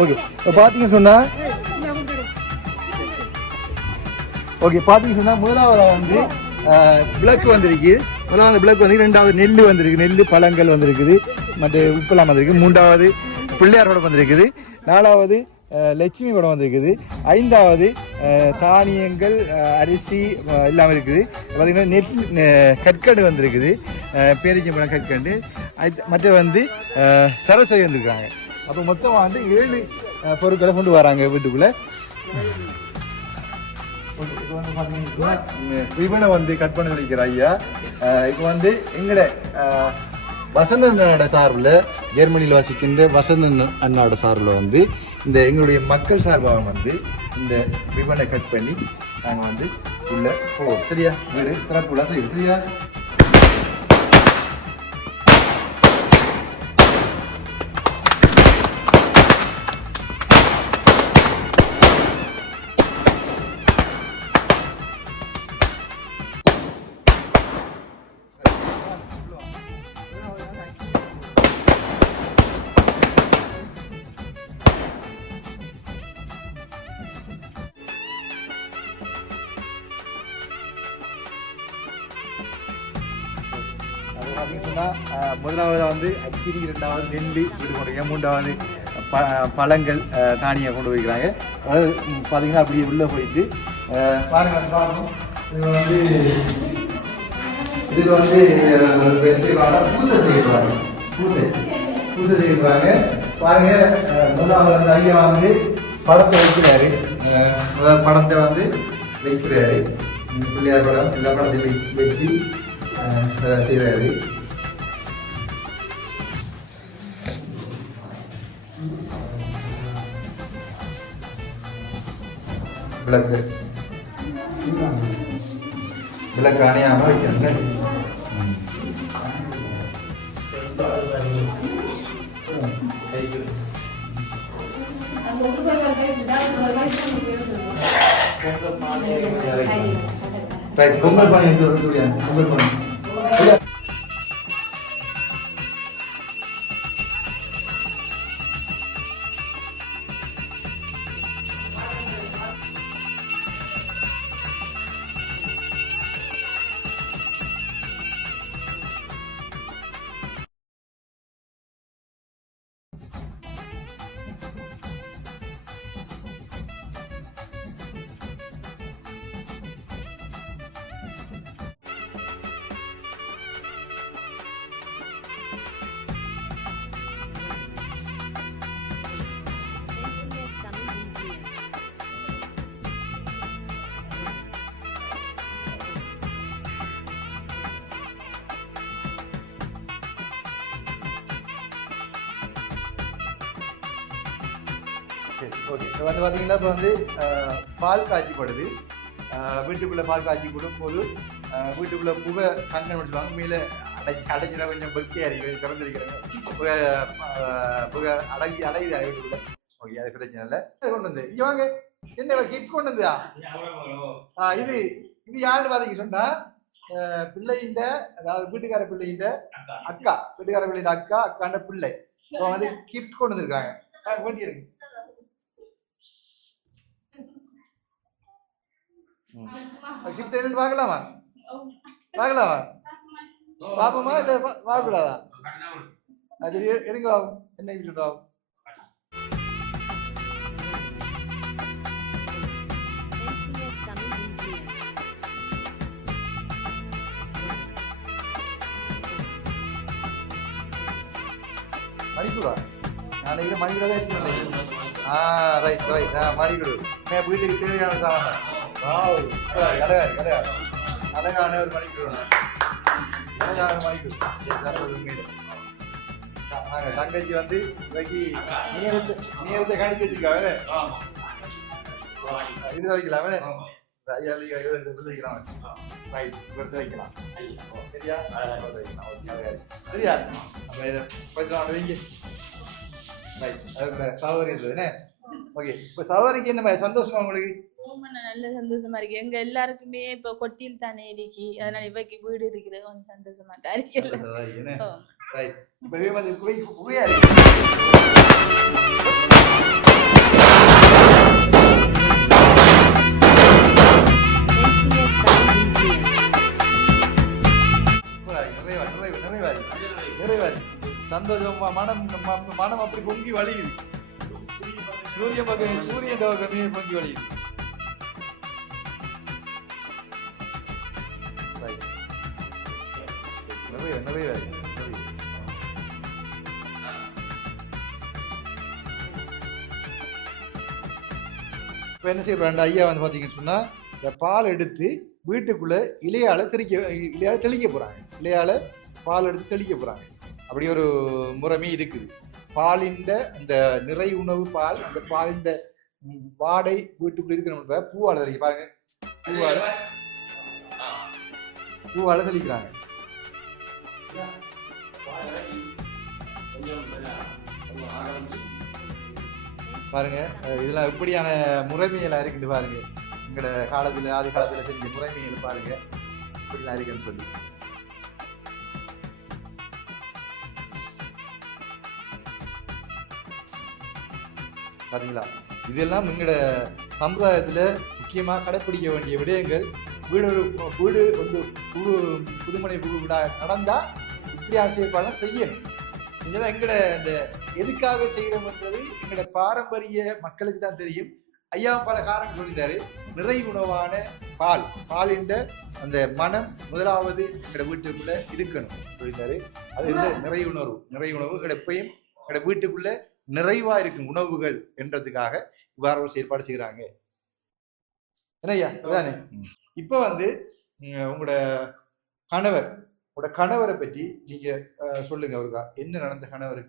ஓகே, இப்போ பார்த்தீங்கன்னு சொன்னால் முதலாவது வந்து விளக்கு வந்திருக்கு. முதலாவது விளக்கு வந்து, 2வது நெல் வந்திருக்கு, நெல் பழங்கள் வந்திருக்குது, மற்ற உப்பெல்லாம் வந்திருக்கு. 3வது பிள்ளையார் படம் வந்திருக்குது. 4வது லட்சுமி படம் வந்திருக்குது. 5வது தானியங்கள், அரிசி எல்லாம் இருக்குது. பார்த்தீங்கன்னா கற்கண்டு வந்திருக்குது, பேரிச்சம்பழம் கற்கண்டு, மற்ற வந்து சரஸ்வதி வந்திருக்காங்க. அப்போ மொத்தமாக வந்து 7 பொருட்களை கொண்டு வராங்க வீட்டுக்குள்ளே. இப்போ வந்து பார்த்தீங்கன்னா ரிபனை வந்து கட் பண்ண நினைக்கிற ஐயா. இப்போ வந்து எங்களோட வசந்தனோட சார்பில், ஜெர்மனியில் வசிக்கின்ற வசந்தன் அண்ணாவோட சார்பில் வந்து இந்த எங்களுடைய மக்கள் சார்பாக வந்து இந்த ரிபனை கட் பண்ணி நாங்கள் வந்து உள்ள போவோம். சரியா? வீடு திறப்புல செய்யும். சரியா? முதலாவது வந்து அக்கிரி, 2வது நெல் வீடு கொண்டு, 3வது பழங்கள் தானியம் கொண்டு போய்க்கிறாங்க. அதாவது பார்த்தீங்கன்னா அப்படியே உள்ளே போயிட்டு பாருங்க. இதுக்கு வந்து பூசை செய்யறாங்க. பூசை செய்யறாங்க. பாருங்க, முதலாவது வந்து ஐயா வந்து படத்தை வைக்கிறாரு. படத்தை வந்து வைக்கிறாரு. பிள்ளையார் படம், எல்லா படத்தையும் வச்சு செய்கிறாரு. விளக்கு அணையாம வைக்கணும். பொங்கல் பண்ணி பொங்கல் பண்ணி ஓகே. இப்போ வந்து பார்த்தீங்கன்னா, இப்போ வந்து பால் காய்ச்சிப்படுது. வீட்டுக்குள்ளே பால் காய்ச்சி கொடுக்கும்போது வீட்டுக்குள்ளே புகை கங்கன் விட்டுவாங்க. மேலே அடைச்சினா கொஞ்சம் பக்தியாக இருக்கு, திறந்துருக்கிறாங்க. புகை அடையுது வீட்டுக்குள்ளே. ஓகே, அது பிரச்சனை இல்லை. கொண்டு வந்து இங்கே வாங்க, என்ன கிட் கொண்டு வந்தா? இது யாருன்னு பார்த்தீங்க சொன்னா, பிள்ளையிட்ட, அதாவது வீட்டுக்கார பிள்ளையிட்ட அக்கா, வீட்டுக்கார பிள்ளையிட்ட அக்காண்ட பிள்ளை வந்து கிட் கொண்டு வந்துருக்காங்க. வேண்டி இருக்கு. கிஃப்ட் என்னன்னு பார்க்கலாமா? பாப்போமா? இல்லை பார்க்கக்கூடாதா? அது எடுங்க. என்ன கிஃப்ட்? மணிக்கூடா நான் நினைக்கிறேன் மணிக்கூட தான் இருக்கு. ரைட் ரைட் மணிக்கூடு வீட்டுக்கு தேவையான சாமான் தான். அழகான ஒரு மணிக்கூடு, அழகான மணிக்கூடு. தங்கச்சி வந்து இன்னைக்கு நீரத்தை கணிச்சு வச்சுக்காவே இது வைக்கலாம் வைக்கலாம் சரியா சரியா கொஞ்சம் வைங்க. சவாரி இருந்ததுன்னு ஓகே. இப்போ சவாரிக்கு என்ன சந்தோஷமா உங்களுக்கு? நல்ல சந்தோஷமா இருக்கு. எங்க எல்லாருக்குமே இப்ப கொட்டியில் தானே இருக்கு, அதனால இவைக்கு வீடு இருக்கிறது கொஞ்சம் சந்தோஷமா தான் இருக்கு. இப்போ இதே மாதிரி குவையா இருக்கு. நிறைவாரி சந்தோஷமா மனம் மனம் அப்படி பொங்கி வழியுது. சூரியன் பக்கம் சூரியன் பக்கமே பொங்கி வழியுது. நிறைவாரி இப்போ என்ன செய்ய போறாங்க ஐயா வந்து பார்த்தீங்கன்னு சொன்னா இந்த பால் எடுத்து வீட்டுக்குள்ள இலையால தெளிக்க போறாங்க. இலையால பால் எடுத்து தெளிக்க போறாங்க. அப்படி ஒரு முறைமே இருக்குது. பாலின் அந்த நிறை உணவு பால், அந்த பாலின் வாடை வீட்டுக்குள்ள இருக்கிற பூவால தெளிக்க பாருங்க. பூவால தெளிக்கிறாங்க பாருங்க. இதெல்லாம் எப்படியான முறைமையெல்லாம் இருக்குன்னு பாருங்க. எங்களோட காலத்துல ஆதி காலத்துல செஞ்ச முறைமைகள் பாருங்க இப்படிலாம் இருக்குன்னு சொல்லி. பாத்தீங்களா, இதெல்லாம் எங்களோட சம்பிரதாயத்துல முக்கியமா கடைப்பிடிக்க வேண்டிய விடயங்கள். வீடு வந்து புதுமனை புது வீடா நடந்தா இப்படியான செயற்பாடெல்லாம் செய்யணும். செஞ்சதான் எங்களோட இந்த எதுக்காக செய்யறோம்ன்றது எங்களோட பாரம்பரிய மக்களுக்கு தான் தெரியும். ஐயா பல காரணம் சொல்லிட்டாரு. நிறை உணவான பாலின் அந்த மனம் முதலாவது எங்களோட வீட்டுக்குள்ள இருக்கணும் சொல்லிட்டாரு. அது இந்த நிறைய உணவு எப்பயும் எங்களோட வீட்டுக்குள்ள நிறைவா இருக்கும் உணவுகள் என்றதுக்காக இவ்வாறு ஒரு செயற்பாடு செய்யறாங்க. என்னய்யா அதானே? இப்ப வந்து உங்களோட கணவரை பற்றி நீங்க சொல்லுங்க. அவருக்கா என்ன நடந்த கணவரை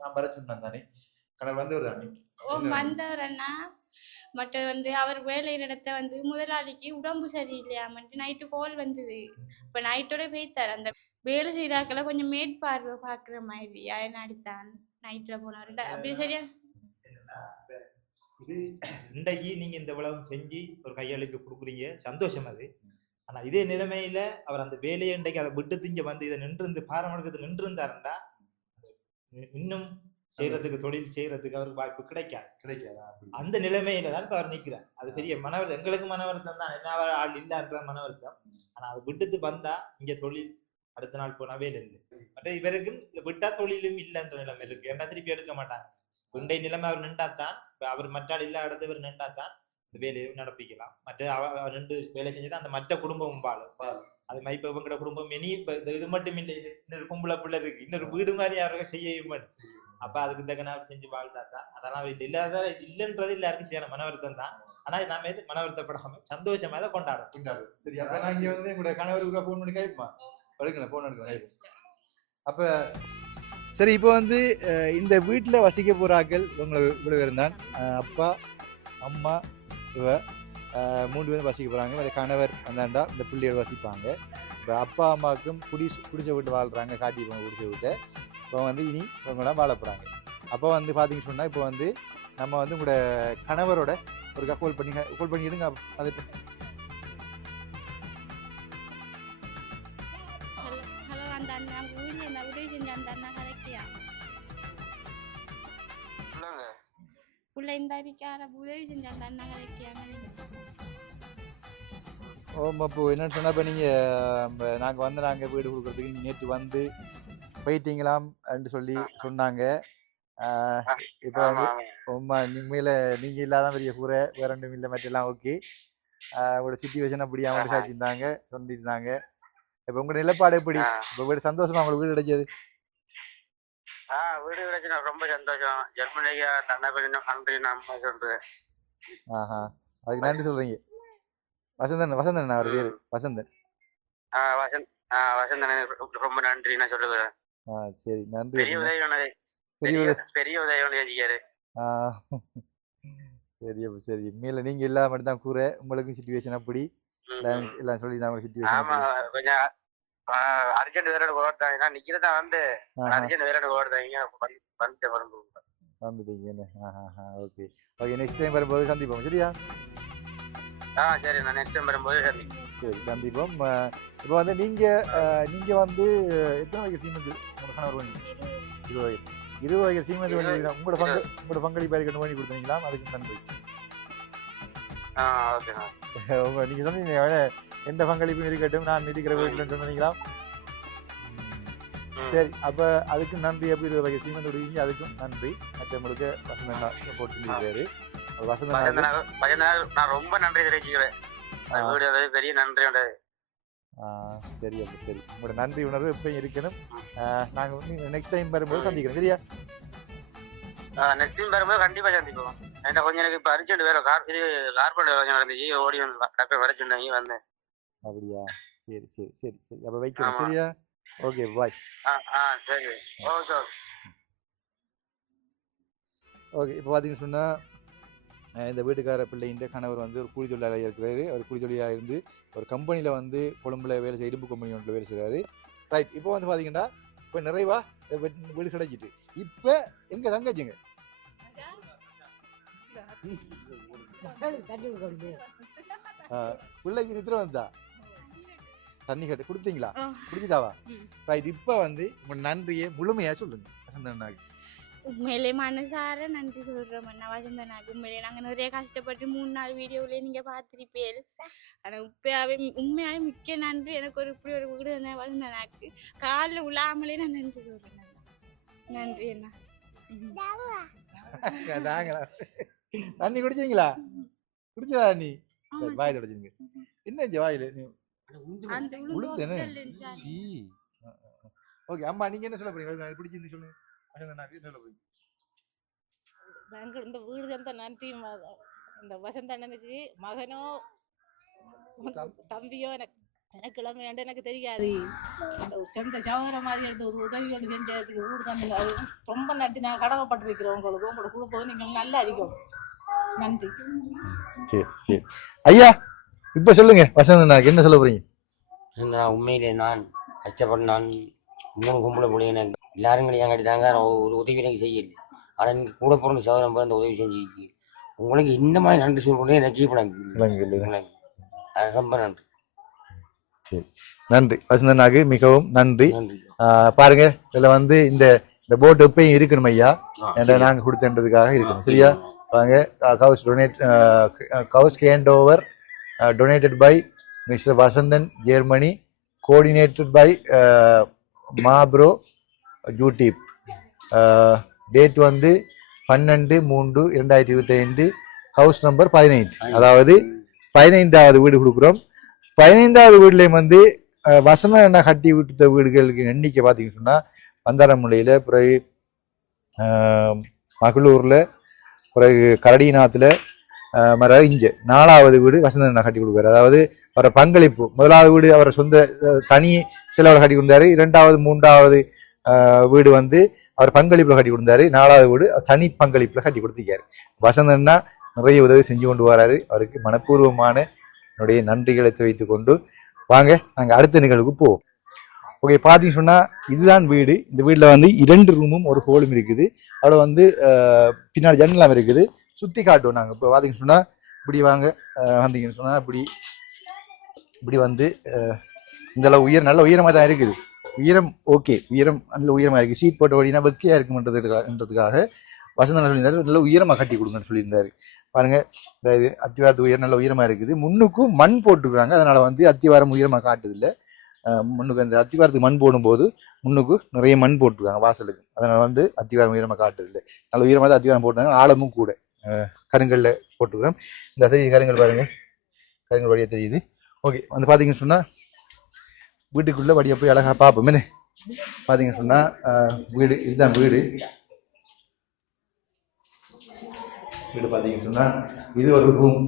நான் வர சொன்னேன் தானே? கணவர் வந்தவர் தானே? வந்தவர் அண்ணா மற்ற வந்து அவர் வேலை இடத்த வந்து முதலாளிக்கு உடம்பு சரியில்லையாமட்டு நைட்டு கோல் வந்தது. இப்ப நைட்டோட போய்த்தார். அந்த வேலை செய்யறாக்களை கொஞ்சம் மேற்பார்வை பாக்குற மாதிரி அடித்தான் நைட்ல போனவர். அப்படி சரியா இது இன்றைக்கு நீங்க இந்த உலகம் செஞ்சு ஒரு கையளிப்பு கொடுக்குறீங்க, சந்தோஷம் அது. ஆனா இதே நிலைமையில அவர் அந்த வேலையை இன்றைக்கு அதை விட்டு திங்க வந்து இதை நின்று பாரம்பரியத்தை நின்று இருந்தாருண்டா இன்னும் செய்யறதுக்கு தொழில் செய்யறதுக்கு அவருக்கு வாய்ப்பு கிடைக்காது. அந்த நிலைமையில தான் இப்ப அவர் நிற்கிறார். அது பெரிய மனவருத்தம், எங்களுக்கு மனவருத்தம் தான். என்ன ஆள் இல்லாத மனவருத்தம். ஆனா அதை விட்டுட்டு வந்தா இங்க தொழில் அடுத்த நாள் போனா வேலை இல்லை. மற்ற இவருக்கும் விட்டா தொழிலும் இல்லைன்ற நிலைமை இருக்கு. என்ன திருப்பி எடுக்க மாட்டாங்க. இன்றைய நிலைமை அவர் நின்றாத்தான், அவர் மற்றாள் இல்ல அடுத்து இவர் நின்றாத்தான் இந்த வேலையை நடப்பிக்கலாம். மற்ற அவர் நின்று வேலை செஞ்சுதான் அந்த மற்ற குடும்பமும் வாழும். அது மாதிரி இப்ப இவங்களோட குடும்பம் இனி இப்ப இது மட்டும் இல்லை, இன்னொரு கும்பல பிள்ளை இருக்கு, இன்னொரு வீடு மாதிரி யாரும் செய்ய. அப்ப அதுக்கு தக்க செஞ்சு வாழ்ந்தாதான். அதெல்லாம் இல்லாத இல்லைன்றது எல்லாருக்கும் செய்யணும் மனவருத்தம் தான். ஆனா நாம எது மனவருத்தப்படாம சந்தோஷமா தான் கொண்டாடும். சரி, அப்ப நான் இங்க வந்து உங்களோட கணவருக்கு போன் பண்ணி கைப்பா போன் எடுக்கலாம். அப்ப சரி, இப்போ வந்து இந்த வீட்டுல வசிக்க போறாக்கள் இவ்வளவு இருந்தான். அப்பா அம்மா இவ 3 பேரும் வசிக்க போறாங்க. இந்த கணவர் வந்தாண்டா இந்த பிள்ளையோட வசிப்பாங்க. இப்போ அப்பா அம்மாவுக்கும் குடிசை வீட்டு வாழ்றாங்க, காட்டிப்பாங்க குடிசை வீட்டை. இப்போ வந்து இனி இவங்களாம் வாழ போகிறாங்க. அப்போ வந்து பார்த்தீங்கன்னு சொன்னால் இப்போ வந்து நம்ம வந்து உங்களோட கணவரோட ஒரு கால் பண்ணி எடுங்க. அது இப்போ என்னன்னு சொன்னால் இப்போ நீங்கள் நாங்கள் வந்து நாங்கள் வீடு கொடுக்குறதுக்கு நீங்கள் நேற்று வந்து போயிட்டீங்களாம் என்று சொல்லி சொன்னாங்க. இப்போ வந்து உண்மையில நீங்க இல்லாதான் பெரிய கூரை வேற ரெண்டும் இல்லை, மற்றெல்லாம் ஓகே. உங்களோட சிச்சுவேஷன் அப்படி அவங்க காய்ச்சிருந்தாங்க சொல்லியிருந்தாங்க. இப்போ உங்களோட நிலப்பாடு எப்படி? இப்போ வீடு சந்தோஷமா உங்களுக்கு வீடு கிடைச்சது? வீடு பிரச்சனை ரொம்ப சந்தோஷம். ஜெர்மனிக்கு நல்லா கொஞ்சம் நன்றி நம்ம சொல்றேன். ஆஹா, அதுக்கு நன்றி சொல்றீங்க. வசந்தன் அவர் பேரு வசந்தன். வசந்தன் ரொம்ப நன்றி நான் சொல்லுவேன். சரி, நன்றி. பெரிய உதவி பெரிய உதவி வச்சுக்காரு. சரி அப்ப சரி. மேல நீங்க இல்லாம மட்டும் தான் கூற உங்களுக்கு சிச்சுவேஷன் அப்படி எல்லாம் சொல்லி தான் சிச்சுவேஷன். ஆமா, கொஞ்சம் அர்ஜென்ட் வேற ஓடுறாங்க. நிக்கிறதா வந்து அர்ஜென்ட் வேற ஓடுறாங்க. வந்துட்டீங்க. ஓகே ஓகே, நெக்ஸ்ட் டைம் வரும்போது சந்திப்போம். சரியா? சரி, நான் நெக்ஸ்ட் டைம் வரும்போது சரி சந்திப்போம். இப்போ வந்து நீங்க வந்து எத்தனை வகை சீமெந்து உங்க கணவர் பண்ணி? 20 வகை சீமெந்து பண்ணி உங்களோட பங்களிப்பு இருக்கணும் பண்ணி கொடுத்தீங்களா? அதுக்கு நன்றி. உங்க நீங்க சொன்னீங்க எந்த பங்களிப்பும் இருக்கட்டும், நான் இருக்கிற வீட்டில் சொன்னீங்களா? சரி, அப்ப அதுக்கு நன்றி. அப்ப 20 வகை சீமெந்து கொடுத்தீங்க, அதுக்கும் நன்றி. மற்றவங்களுக்கு வசந்தன் போட்டு சொல்லியிருக்காரு. வசந்தன் நான் ரொம்ப நன்றி தெரிவிச்சுக்கிறேன். பெரிய நன்றி. சரி அப்ப சரி, உங்களோட நன்றி உணர்வு எப்பயும் இருக்கணும். நாங்க நெக்ஸ்ட் டைம் வரும்போது சந்திக்கிறோம். சரியா? நெக்ஸ்ட் டைம் வரும்போது கண்டிப்பா சந்திப்போம். என்கிட்ட கொஞ்சம் எனக்கு இப்ப அர்ஜென்ட் வேற கார்பெண்ட் கொஞ்சம் நடந்துச்சு, ஓடி வந்து வர சொன்னாங்க வந்தேன். அப்படியா? சரி சரி சரி சரி, அப்ப வைக்கிறேன். சரியா? ஓகே, பாய். சரி, ஓகே ஓகே. இப்போ பார்த்தீங்கன்னு சொன்னால் இந்த வீட்டுக்கார பிள்ளைன்ற கணவர் வந்து ஒரு கூலி தொழிலாளியாக இருக்கிறாரு. அவர் கூலி தொழிலாக இருந்து ஒரு கம்பெனியில் வந்து கொழும்புல வேலை செய்ய, இரும்பு கம்பெனி ஒன்றில் வேலை செய்கிறாரு. ரைட். இப்போ வந்து பார்த்தீங்கன்னா இப்போ நிறைவா வீடு கிடைச்சிட்டு இப்போ எங்கே தங்கச்சிங்க பிள்ளைக்கு நித்திர வந்தா தண்ணி கட்டு கொடுத்தீங்களா? குடிச்சுதாவா? ரைட். இப்போ வந்து உங்க நன்றியை முழுமையாக சொல்லுங்க வசந்தனாக்கு. உண்மையிலே மனசார நன்றி சொல்கிறோம் அண்ணா வசந்தனாக்கு. உண்மையிலே நாங்கள் நிறைய கஷ்டப்பட்டு 3 நாள் வீடியோவிலே நீங்கள் பார்த்துருப்பேன். ஆனால் உண்மையாகவே மிக்க நன்றி. எனக்கு இப்படி ஒரு வீடு வந்தேன் வசந்தனாக்கு. காலில் உழாமலே நான் நன்றி சொல்கிறேன். நன்றி அண்ணா. தண்ணி குடிச்சீங்களா? குடிச்சதா நீ? வாய் தொடச்சிங்க. என்ன வாயில ஓகே. அம்மா நீங்க என்ன சொல்ல போறீங்க? பிடிச்சிருந்து சொல்லுங்க. நாங்கள் இந்த வீடு தந்த நன்றி இந்த வசந்தண்ணனுக்கு மகனோ தம்பியோ எனக்கு இளமை எனக்கு தெரியாது. சொந்த சகோதர மாதிரி எடுத்து ஒரு உதவி கொண்டு செஞ்சதுக்கு வீடு தந்த ரொம்ப நன்றி. நான் கடமைப்பட்டிருக்கிறோம் உங்களுக்கு. உங்களோட கொடுப்போம் நீங்கள் நல்லா இருக்கும். நன்றி. சரி சரி ஐயா, இப்ப சொல்லுங்க வசந்தண்ணாக்கு என்ன சொல்ல போறீங்க? உண்மையிலே நான் கஷ்டப்பட்டு நான் 3 கும்பல பிள்ளைங்க எல்லாரும் என் கட்டிட்டாங்க. ஒரு உதவி எனக்கு செய்யல. ஆனால் நீங்கள் கூட பிறந்த சகோதரம் போய் அந்த உதவி செஞ்சுருக்கு. உங்களுக்கு இந்த மாதிரி நன்றி சொல்கிறேன். எனக்கு ரொம்ப நன்றி. சரி, நன்றி வசந்தனாக்கு, மிகவும் நன்றி. பாருங்க, இதுல வந்து இந்த போட் எப்பயும் இருக்கணும் ஐயா, நாங்க கொடுத்ததுக்காக இருக்கணும். சரியா? பாருங்க, house hand over donated by mister Vasanthan, Germany, coordinated by Mabro YouTube. Date வந்து 12/3/2025, ஹவுஸ் நம்பர் 15. அதாவது 15வது வீடு கொடுக்குறோம். 15வது வீட்லேயும் வந்து வசந்தன் என்ன கட்டி விட்டுட்ட வீடுகளுக்கு எண்ணிக்கை பார்த்தீங்கன்னு சொன்னால் வந்தாரமுல்லையில், பிறகு மகளூரில், பிறகு கரடிநாத்தில், மற்ற இங்கே 4வது வீடு வசந்தன் என்ன கட்டி கொடுக்குறாரு. அதாவது அவரை பங்களிப்பு, 1வது வீடு அவரை சொந்த தனி செலவில் கட்டி கொடுத்தாரு. 2வது 3வது வீடு வந்து அவர் பங்களிப்புல கட்டி கொடுத்தாரு. 4வது வீடு தனி பங்களிப்புல கட்டி கொடுத்திருக்காரு. வசந்தன்னா நிறைய உதவி செஞ்சு கொண்டு வராரு. அவருக்கு மனப்பூர்வமான என்னுடைய நன்றிகளை தெரிவித்துக் கொண்டு வாங்க நாங்கள் அடுத்த நிகழ்வுக்கு போவோம். ஓகே, பார்த்தீங்கன்னு சொன்னால் இதுதான் வீடு. இந்த வீட்டில் வந்து 2 ரூமும் ஒரு ஹோலும் இருக்குது. அதில் வந்து பின்னாடி ஜன்னலாம் இருக்குது. சுற்றி காட்டுவோம் நாங்கள். இப்போ பார்த்தீங்கன்னு சொன்னால் இப்படி வாங்க, வந்தீங்கன்னு சொன்னால் இப்படி வந்து இந்த அளவு நல்ல உயரமாக தான் இருக்குது. உயரம் ஓகே, உயரம் நல்ல உயரமாக இருக்குது. சீட் போட்ட வழினா வெக்கையாக இருக்குன்றதுக்காக வசந்தன் சொல்லியிருந்தாரு நல்ல உயரமாக கட்டி கொடுங்கன்னு சொல்லியிருந்தாரு. பாருங்க, இது அத்திவாரத்து உயரம் நல்ல உயரமாக இருக்குது. முன்னுக்கும் மண் போட்டுக்கிறாங்க. அதனால வந்து அத்திவாரம் உயரமாக காட்டுதில்லை. முன்னுக்கு அந்த அத்திவாரத்துக்கு மண் போடும்போது முன்னுக்கு நிறைய மண் போட்டுருக்காங்க வாசலுக்கு. அதனால வந்து அத்திவாரம் உயரமாக காட்டுதில்லை. நல்ல உயரமாக தான் அத்திவாரம் போட்டாங்க. ஆழமும் கூட கருங்கல்ல போட்டுக்கிறோம். இந்த கருங்கல் பாருங்க, கருங்கல் வழியாக தெரியுது. ஓகே, வந்து பார்த்தீங்கன்னு சொன்னால் வீட்டுக்குள்ளே வழியாக போய் அழகாக பார்ப்போம். என்ன பார்த்தீங்கன்னு சொன்னால் வீடு இதுதான் வீடு பார்த்தீங்கன்னு சொன்னால் இது ஒரு ரூம்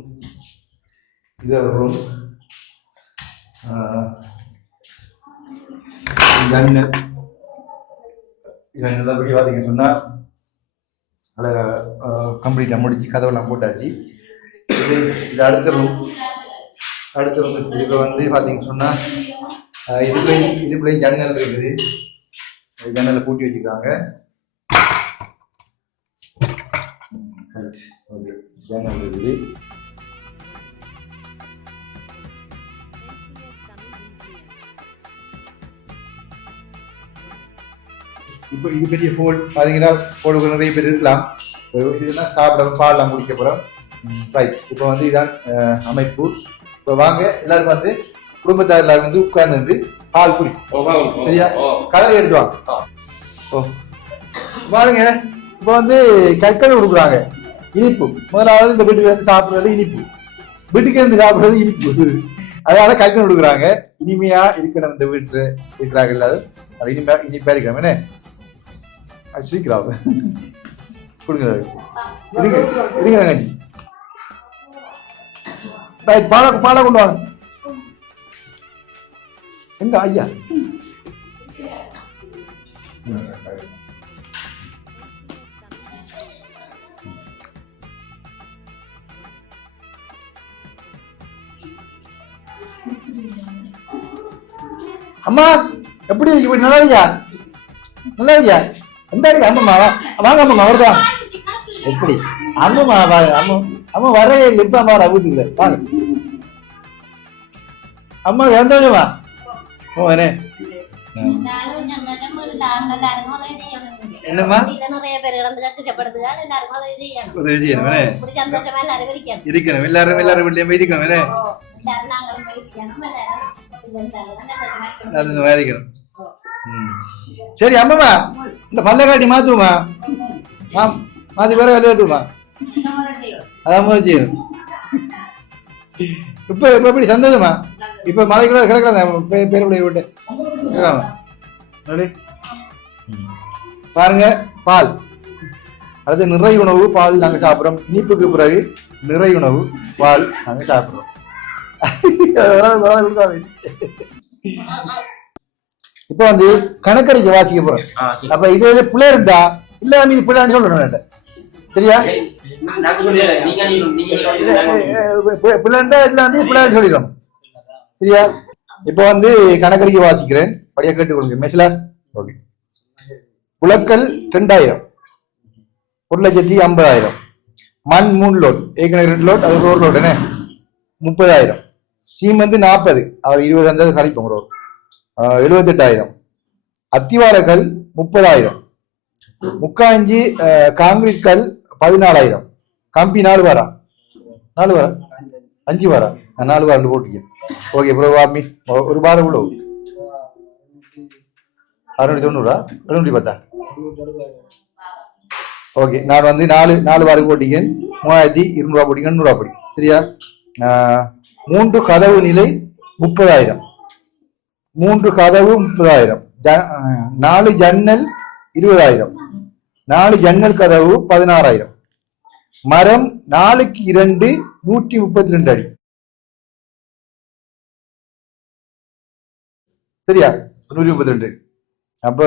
ஜன்னல் நல்லபடி பார்த்தீங்கன்னு சொன்னால் கம்ப்ளீட்டாக முடிச்சு கதவெல்லாம் போட்டாச்சு. இது அடுத்த ரூம் இப்போ வந்து பார்த்தீங்கன்னு சொன்னால் இதுக்குள்ளேயும் ஜன்னல் இருக்குது. ஜன்னலை பூட்டி வச்சுருக்காங்க. ஓகே, ஜன்னல் இருக்குது. இப்போ இது பெரிய ஹோல் பார்த்தீங்கன்னா ஹோலுக்கு நிறைய பேர் இருக்கலாம். இதுனா சாப்பிட பால்லாம் குடிக்க போகிறோம். ரைட், இப்போ வந்து இதான் அமைப்பு. இப்போ வாங்க எல்லாரும் வந்து குடும்பத்தார் எல்லாரும் வந்து உட்கார்ந்து வந்து பால் குடி, சரியா? கதலை எடுத்து வாங்க. ஓ பாருங்க, இப்போ வந்து கற்கள் கொடுக்குறாங்க. இனிப்பு முதலாவது இந்த வீட்டுக்கு வந்து சாப்பிட்றது இனிப்பு, வீட்டுக்கு இருந்து சாப்பிட்றது இனிப்பு. அதனால கற்கள் கொடுக்குறாங்க. இனிமையா இருக்கணும் இந்த வீட்டுல இருக்கிறாங்க எல்லாரும். அது இனிப்பா இருக்கணும். என்ன ஸ்ரீகிராம கொடுங்க இருங்க கஞ்சி. பாலை கொண்டு வாங்க. எங்க ஐயா அம்மா எப்படி இருக்கு? நல்லா இருக்கியா? நல்லா இருக்கியா? எந்த இருக்கு அம்மம்மா? வாங்க அம்மம்மா, வருதான் எப்படி அம்மம்மா? வாங்க அம்மா, அம்மா வர எப்ப வாடா வீட்டுக்குள்ள வாங்க. அம்மா வந்தோங்கம்மா. ஓ என்ன என்னம்மா உதவி செய்யணும். இருக்கணும் எல்லாரும் வீட்லயும் இருக்கணும். இருக்கணும். சரி அம்மம்மா, இந்த பல்ல காட்டி மாத்துமா? மாத்தி வேற வேலை காட்டுமா? அதான் முதல் செய்யணும். இப்ப எப்படி சந்தோஷமா? இப்ப மழைக்குள்ள கிடக்கலாம் பேருடைய விட்டு பாருங்க. பால் அடுத்து நிறை உணவு பால் நாங்க சாப்பிடுறோம். இனிப்புக்கு பிறகு நிறை உணவு பால் நாங்க சாப்பிடுறோம். இப்ப வந்து கணக்கறிக்க வாசிக்க போறோம். அப்ப இது பிள்ளை இருந்தா இல்ல இது பிள்ளைன்னு சொல்லணும். சரியா? பிள்ளைண்டா இல்லாம பிள்ளைன்னு சொல்லிடும். சரியா? இப்ப வந்து கணக்கறிக்க வாசிக்கிறேன். படியா கேட்டுக்கொள்ளுங்க. மெசிலா ஓகே. புலக்கல் 2000, 1,50,000. மண் 3 லோட், ஏற்கனவே 2 லோட், அது 1 லோட் என்ன 30,000. சீமந்து 40, அவர் 20 அந்த கழிப்போம் 78,000. அத்திவாரக்கல் 30,000. முக்காஞ்சி காங்கிரீட் கல் 14,000. கம்பி 4 வாரம் 5 வாரம் 4 வாரம் போட்டுக்கேன். Okay bro. வாமி ஒரு வாரம் இவ்வளோ 690 710. ஓகே, நான் வந்து 4 வாரம் போட்டிக்கேன். 3,200 போட்டிக்கேன். 100 படி. சரியா? 3 கதவு நிலை 30,000. 3 கதவு 30,000. 4 ஜன்னல் 20,000. 4 ஜன்னல் கதவு 16,000. மரம் 4க்கு 2 132 அடி. சரியா? 132. அப்ப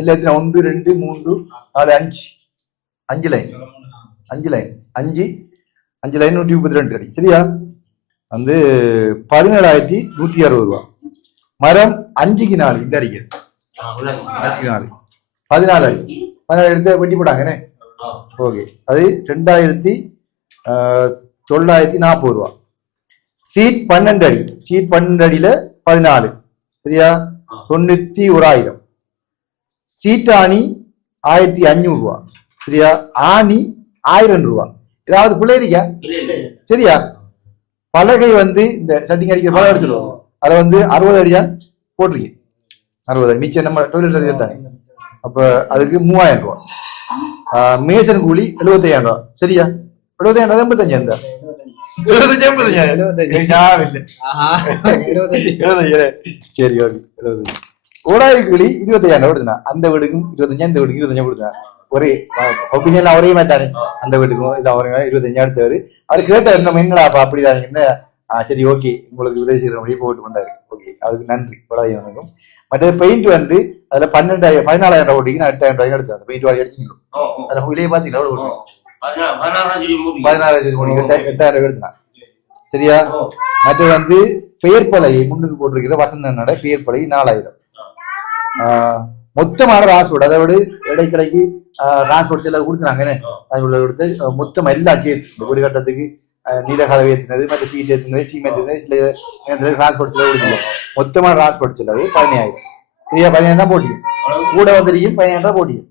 எல்லாத்தையும் 1 2 3 4 5 லைன் 5 லைன் 5 லைன் 132 அடி. சரியா? வந்து 17,160 ரூபா. மரம் 5க்கு 4 இந்த அடிக்கு 4 14 அடி. 14 எடுத்து வெட்டி போட்டாங்கண்ணே. ஓகே, அது 2,940 ரூபா. சீட் 12 அடி. சீட் 12 அடியில 14. சரியா? 91,000. சீட்டாணி 1,500 ரூபா. சரியா? ஆணி 1,000 ரூபா. ஏதாவது பிள்ளை இருக்கா? சரியா? பலகை வந்து இந்த சட்டிங் அடிக்கிற பலகை எடுத்துருவோம். அதை வந்து 60 அடியா போட்டிருக்கேன். 60 அடி மிச்சம் நம்ம டொய்லெட் அடி தானே. அப்ப அதுக்கு 3,000 ரூபா. மேசன் கூலி 75,000 ரூபா. சரியா? 75,000 85,000 சரி ஓகே. ஓடாய் கிளி 25,000 கொடுத்தா, அந்த வீடுக்கும் 25, இந்த வீடுக்கும் 25 கொடுத்தா. ஒரே ஒப்பீனியன் ஒரே மாதிரி தானே, அந்த வீட்டுக்கும் இது அவரு 25 எடுத்தவர். அவர் கேட்ட நம்ம என்னடாப்பா அப்படிதான் என்ன, சரி ஓகே உங்களுக்கு உதவி செய்யற மாதிரி போட்டு பண்ணாரு. ஓகே, அதுக்கு நன்றி உலகம். மற்ற பெயிண்ட் வந்து அதுல 14,000 ஓட்டிக்கு நான் 8,000 எடுத்தேன். பெயிண்ட் வாடி அடிச்சுக்கணும். அதுல உள்ளே பாத்தீங்கன்னா 16,000 கோடி 8,000 எடுத்தான். சரியா? மற்ற வந்து பெயர் பலகை முன்னுக்கு போட்டிருக்கிற வசந்தனோட பெயர் பலகை 4,000. மொத்தமான ராஸ்போர்ட், அதை விட இடைக்கடைக்கு ராஸ்போர்ட் செலவு கொடுத்தாங்க. கொடுத்து மொத்தம் எல்லாம் சேர்த்து வீடு கட்டத்துக்கு நீலகாதவை ஏற்றினது, மற்ற சீட் ஏற்றினது, சீமெண்ட் ஏற்றினது, சில டிரான்ஸ்போர்ட் செலவு கொடுத்தோம். மொத்தமான டிரான்ஸ்போர்ட் செலவு 15,000. சரியா? 15,000 தான் போட்டியும், கூட வந்துருக்கும் 15,000 போட்டியும்.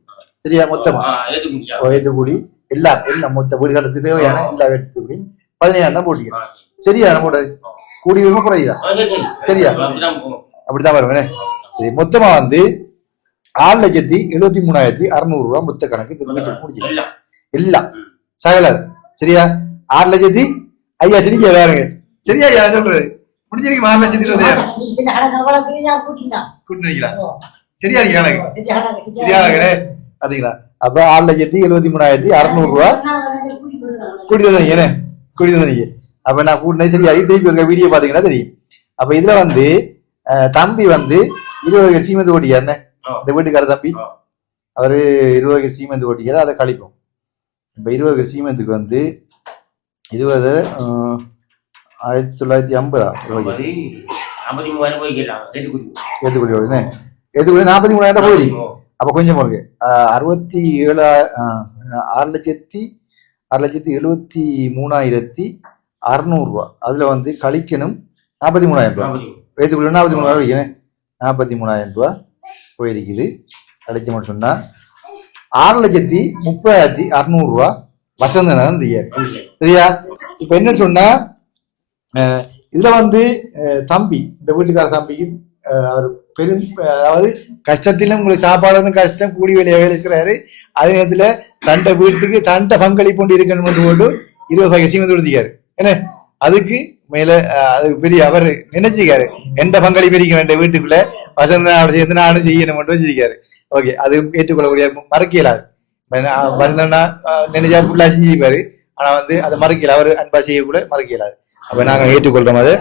சரியா? மொத்தமா ஏற்றுக்கூடி எல்லாம் மொத்த வீடு கட்டத்துக்கு தேவையான எல்லா ஏற்றுக்கூடியும் 15,000 தான் போட்டியும். சரியா? நம்ம கூடி வருமா குறையுதா? சரியா? அப்படித்தான் வருவேன். சரி, மொத்தமா வந்து 6,73,600 ரூபாய் மொத்த கணக்கு முடிச்சு எல்லாம் சகல. சரியா? 6,00,000 ஐயா சரியா வேறுங்க. சரியா? சொல்றது முடிஞ்சிருக்கு. 6,20,000 சரியா? சரியா? பாத்தீங்களா? அப்ப 6,73,600 ரூபாய் கூட்டி வந்தீங்க. கூட்டி வந்தீங்க. அப்ப நான் கூட்டினது சரியா? திருப்பி இருக்க வீடியோ பாத்தீங்கன்னா தெரியும். அப்ப இதுல வந்து தம்பி வந்து 20 சீமெந்து ஓட்டிக்கார். என்ன இந்த வீட்டுக்கார தம்பி அவரு 20 சீமெந்து ஓட்டிக்கார். அதை கழிப்போம். இப்ப 20 சீமெந்துக்கு வந்து 20 1950 ஏத்துக்குடி 43,000 போயிரு. அப்ப கொஞ்சம் இருக்கு 6,73,600 ரூபாய். அதுல வந்து கழிக்கணும் 43,000 ரூபாய். ஏத்துக்குடி 43,000 வைக்கணும். 43,000 ரூபாய் போயிருக்குது. கழிச்சோம்னு சொன்னா 6,30,600 ரூபாய் வசந்தன். சரியா? இப்ப என்ன சொன்னா இதுல வந்து தம்பி, இந்த வீட்டுக்கார தம்பிக்கு அவர் பெரும், அதாவது கஷ்டத்திலும் உங்களுக்கு சாப்பாடு வந்து கஷ்டம், கூடி வேலையை வேலை செய்யறாரு. அதே நேரத்துல தண்டை வீட்டுக்கு தண்டை பங்களிப்பு கொண்டு இருக்கணும் போட்டு 20 சீமெந்து கொடுத்திருக்காரு. என்ன அதுக்கு மேல அதுக்கு பெரிய அவர் நினைச்சிருக்காரு, எந்த பங்களிப்பு இருக்க வேண்டிய வீட்டுக்குள்ள வசந்தன் சேர்ந்து நானும் செய்யணும் மட்டும் வச்சிருக்காரு. ஓகே, அது ஏற்றுக்கொள்ளக்கூடிய மறக்கலாது. வசந்தன்னா நினைச்சா ஃபுல்லா செஞ்சுப்பாரு. ஆனா வந்து அதை மறக்கல, அவர் அன்பா செய்யக்கூட மறக்கலாது. அப்ப நாங்க ஏற்றுக்கொள்றோம் அது.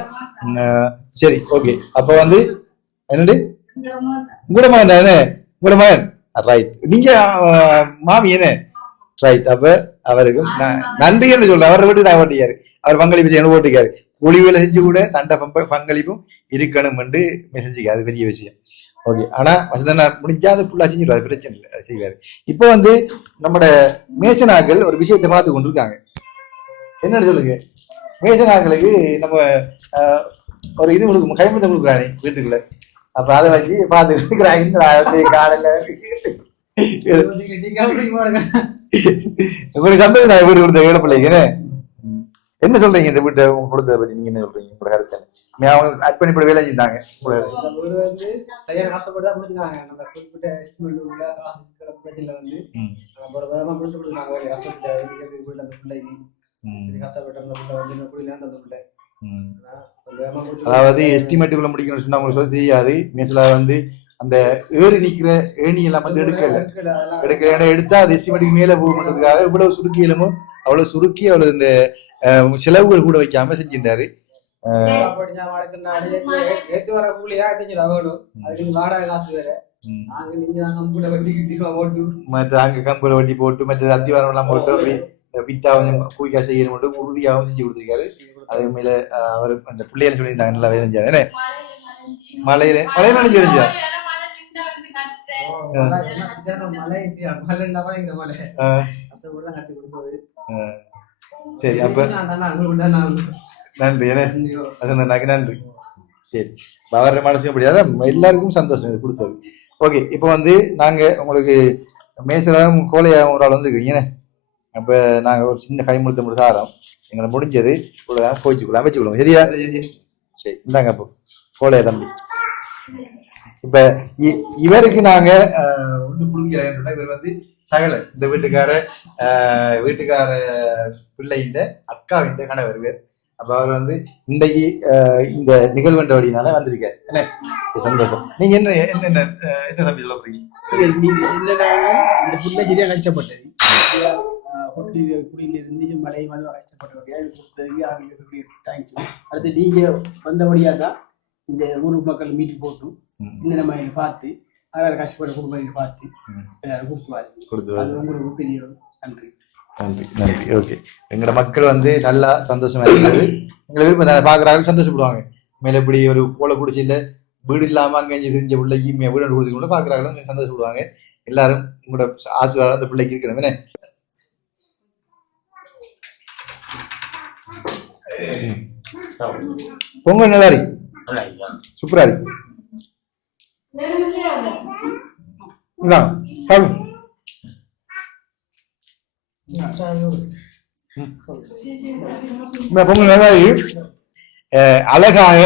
சரி, ஓகே. அப்ப வந்து என்னண்டு உங்களோட மகன் தானே? உங்களோட மகன் ரைட். நீங்க மாமி என்ன ரைட். அப்ப அவருக்கும் நன்றி என்று சொல்ற. அவரை விட்டு நான் ஓட்டிக்காரு, அவர் பங்களிப்பு செய்யணும் ஓட்டிக்காரு. கூலி வேலை செஞ்சு கூட தண்டை பங்களிப்பும் இருக்கணும் என்று செஞ்சுக்காரு. அது பெரிய விஷயம். ஓகே. ஆனா வசந்தனா முடிஞ்சா அது ஃபுல்லா செஞ்சுடுவாரு, பிரச்சனை இல்லை, செய்வாரு. இப்போ வந்து நம்மட மேசனாக்கள் ஒரு விஷயத்தை பார்த்து கொண்டு இருக்காங்க. என்னன்னு சொல்லுங்க. மேசனாக்களுக்கு நம்ம ஒரு இது கொடுக்கும், கைமுத்தம் கொடுக்குறானே வீட்டுக்குள்ள. அப்ப அதை வச்சு பார்த்து இருக்கிறாங்க. காலையில உங்களுக்கு சந்தோஷம் தான் வீடு கொடுத்த ஏழை பிள்ளைங்க. என்ன சொல்றீங்க இந்த வீட்டை கொடுத்ததை பற்றி? நீங்க என்ன சொல்றீங்க? உங்களோட கருத்து அவங்க அர்ப்பணிப்பட வேலை செஞ்சாங்க. சரியான கஷ்டப்பட்டு தான் முடிஞ்சாங்க. நம்ம குறிப்பிட்ட எஸ்டிமேட் உள்ள வந்து முடிச்சு கொடுத்தாங்க. கஷ்டப்பட்டு அந்த பிள்ளைக்கு கஷ்டப்பட்டு அந்த பிள்ளை வந்து குடியில அந்த பிள்ளை. அதாவது எஸ்டிமேட்டுக்குள்ள முடிக்கணும்னு சொன்னா உங்களுக்கு சொல்ல தெரியாது. மேசில வந்து அந்த ஏறி நிக்கிற ஏணி எல்லாம் வந்து எடுக்கல. எடுத்தா அது எஸ்டிமேட்டுக்கு மேல போகணுன்றதுக்காக இவ்வளவு சுருக்கியலுமோ அவ்வளவு சுருக்கி அவ்வளவு இந்த செலவுகள் கூட வைக்காம செஞ்சிருந்தாரு. ஏத்து வர கூலியா வேணும், அதுக்கு வாடகை காசு வேற. மற்ற அங்க கம்புல வட்டி போட்டு மற்ற அத்திவாரம் எல்லாம் போட்டு அப்படி வித்தா கொஞ்சம் கூலிக்கா செய்யணும் மட்டும் உறுதியாகவும் செஞ்சு கொடுத்துருக்காரு. அதே மேல அவர் அந்த பிள்ளைகள் சொல்லியிருந்தாங்க நல்லா வேலை செஞ்சாரு. என்ன மலையில நினைச்சு தெரிஞ்சா சரி. அப்ப நன்றி. எனக்கு நன்றி. சரி, வர மனசு முடியாத எல்லாருக்கும் சந்தோஷம் இது கொடுத்தது. ஓகே. இப்போ வந்து நாங்க உங்களுக்கு மேசலாம் கோலையாக ஒரு ஆள் வந்துருக்கீங்க. அப்ப நாங்க ஒரு சின்ன கைமுழுத்த முடிச்சு ஆரோம். எங்களை முடிஞ்சது போயிச்சுக்கலாம் வச்சுக்கொள்ளுங்க. சரியா? சரி, இந்தாங்க. அப்போ கோலையா தம்பி. இப்ப இவருக்கு நாங்க ஒண்ணு புடுங்கிறேன். இவர் வந்து சகல இந்த வீட்டுக்கார பிள்ளையின் அக்காவின் கணவர். அப்ப அவர் வந்து இன்றைக்கு இந்த நிகழ்வண்டபடினால வந்திருக்காரு. என்ன சந்தோஷம். நீங்க என்ன என்ன என்ன தம்பி சொல்ல போறீங்க? என்னன்னா இந்த புள்ள சரியா கஷ்டப்பட்டது. குடியிலிருந்து மழை வந்து கஷ்டப்பட்டபடியா தேங்க்யூ. அடுத்து நீங்க வந்தபடியா தான் இந்த ஊர் மக்கள் மீட்டு போட்டு இன்னும் நம்ம பார்த்து யாராவது கஷ்டப்பட்ட குடும்பங்கள் பார்த்து எல்லாரும் கொடுத்துவாரு. அது உங்களுக்கு பெரிய நன்றி. நன்றி நன்றி. ஓகே, எங்களோட மக்கள் வந்து நல்லா சந்தோஷமா இருக்கிறது. எங்களை விருப்பம் பாக்குறாங்க, சந்தோஷப்படுவாங்க. மேல இப்படி ஒரு கோலை குடிச்சில வீடு இல்லாம அங்கே தெரிஞ்ச பிள்ளைக்கு வீடு கொடுத்துக்கொண்டு பாக்குறாங்க, சந்தோஷப்படுவாங்க. எல்லாரும் உங்களோட ஆசீர்வாதம் அந்த பிள்ளைக்கு இருக்கணும். என்ன பொங்கல் நல்லா இருக்கு, சூப்பரா இருக்கு. பொங்கல் நல்லா இருக்கு. அழகாக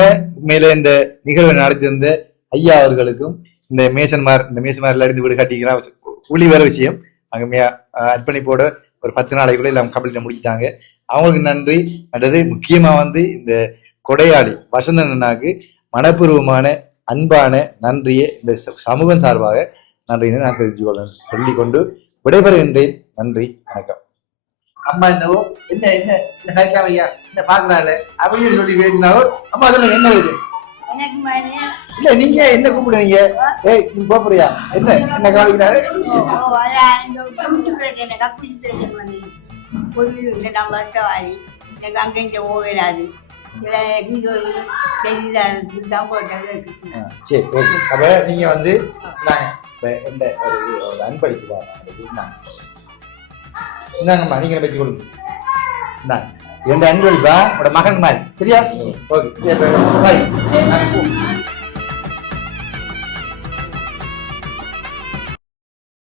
மேல இந்த நிகழ்வை நடத்தியிருந்த ஐயா அவர்களுக்கும் இந்த மேசன்மார்ல இருந்து வீடு கட்டிக்கலாம் கூலி வர விஷயம் அங்க அர்ப்பணிப்போட ஒரு 10 நாளைக்குள்ள எல்லாம் கம்ப்ளீட்டா முடிச்சிட்டாங்க. அவங்களுக்கு நன்றி. அடுத்தது முக்கியமா வந்து இந்த கொடையாளி வசந்தன் அண்ணாக்கு மனப்பூர்வமான அன்பான நன்றியை இந்த சமூகம் சார்பாக நன்றின்னு நான் தெரிஞ்சு சொல்லிக்கொண்டு விடைபெறுகின்றேன். நன்றி, வணக்கம். அம்மா என்னவோ என்ன என்ன என்ன கதைக்காமையா என்ன பாக்குறாள் அப்படின்னு சொல்லி பேசினாவோ அம்மா சொல்லுங்க என்ன வருது இல்ல நீங்க என்ன கூப்பிடுவீங்க? ஏய் நீ போறியா என்ன என்ன கவனிக்கிறாரு? சரி ஓகே. அப்ப நீங்க வந்து அன்பளிப்பு இந்தாங்கம்மா, நீங்க பற்றி கொடுங்க. இந்தாங்க 2 அன்பளிப்பா உங்களோட மகன் மாதிரி. சரியா? ஓகே.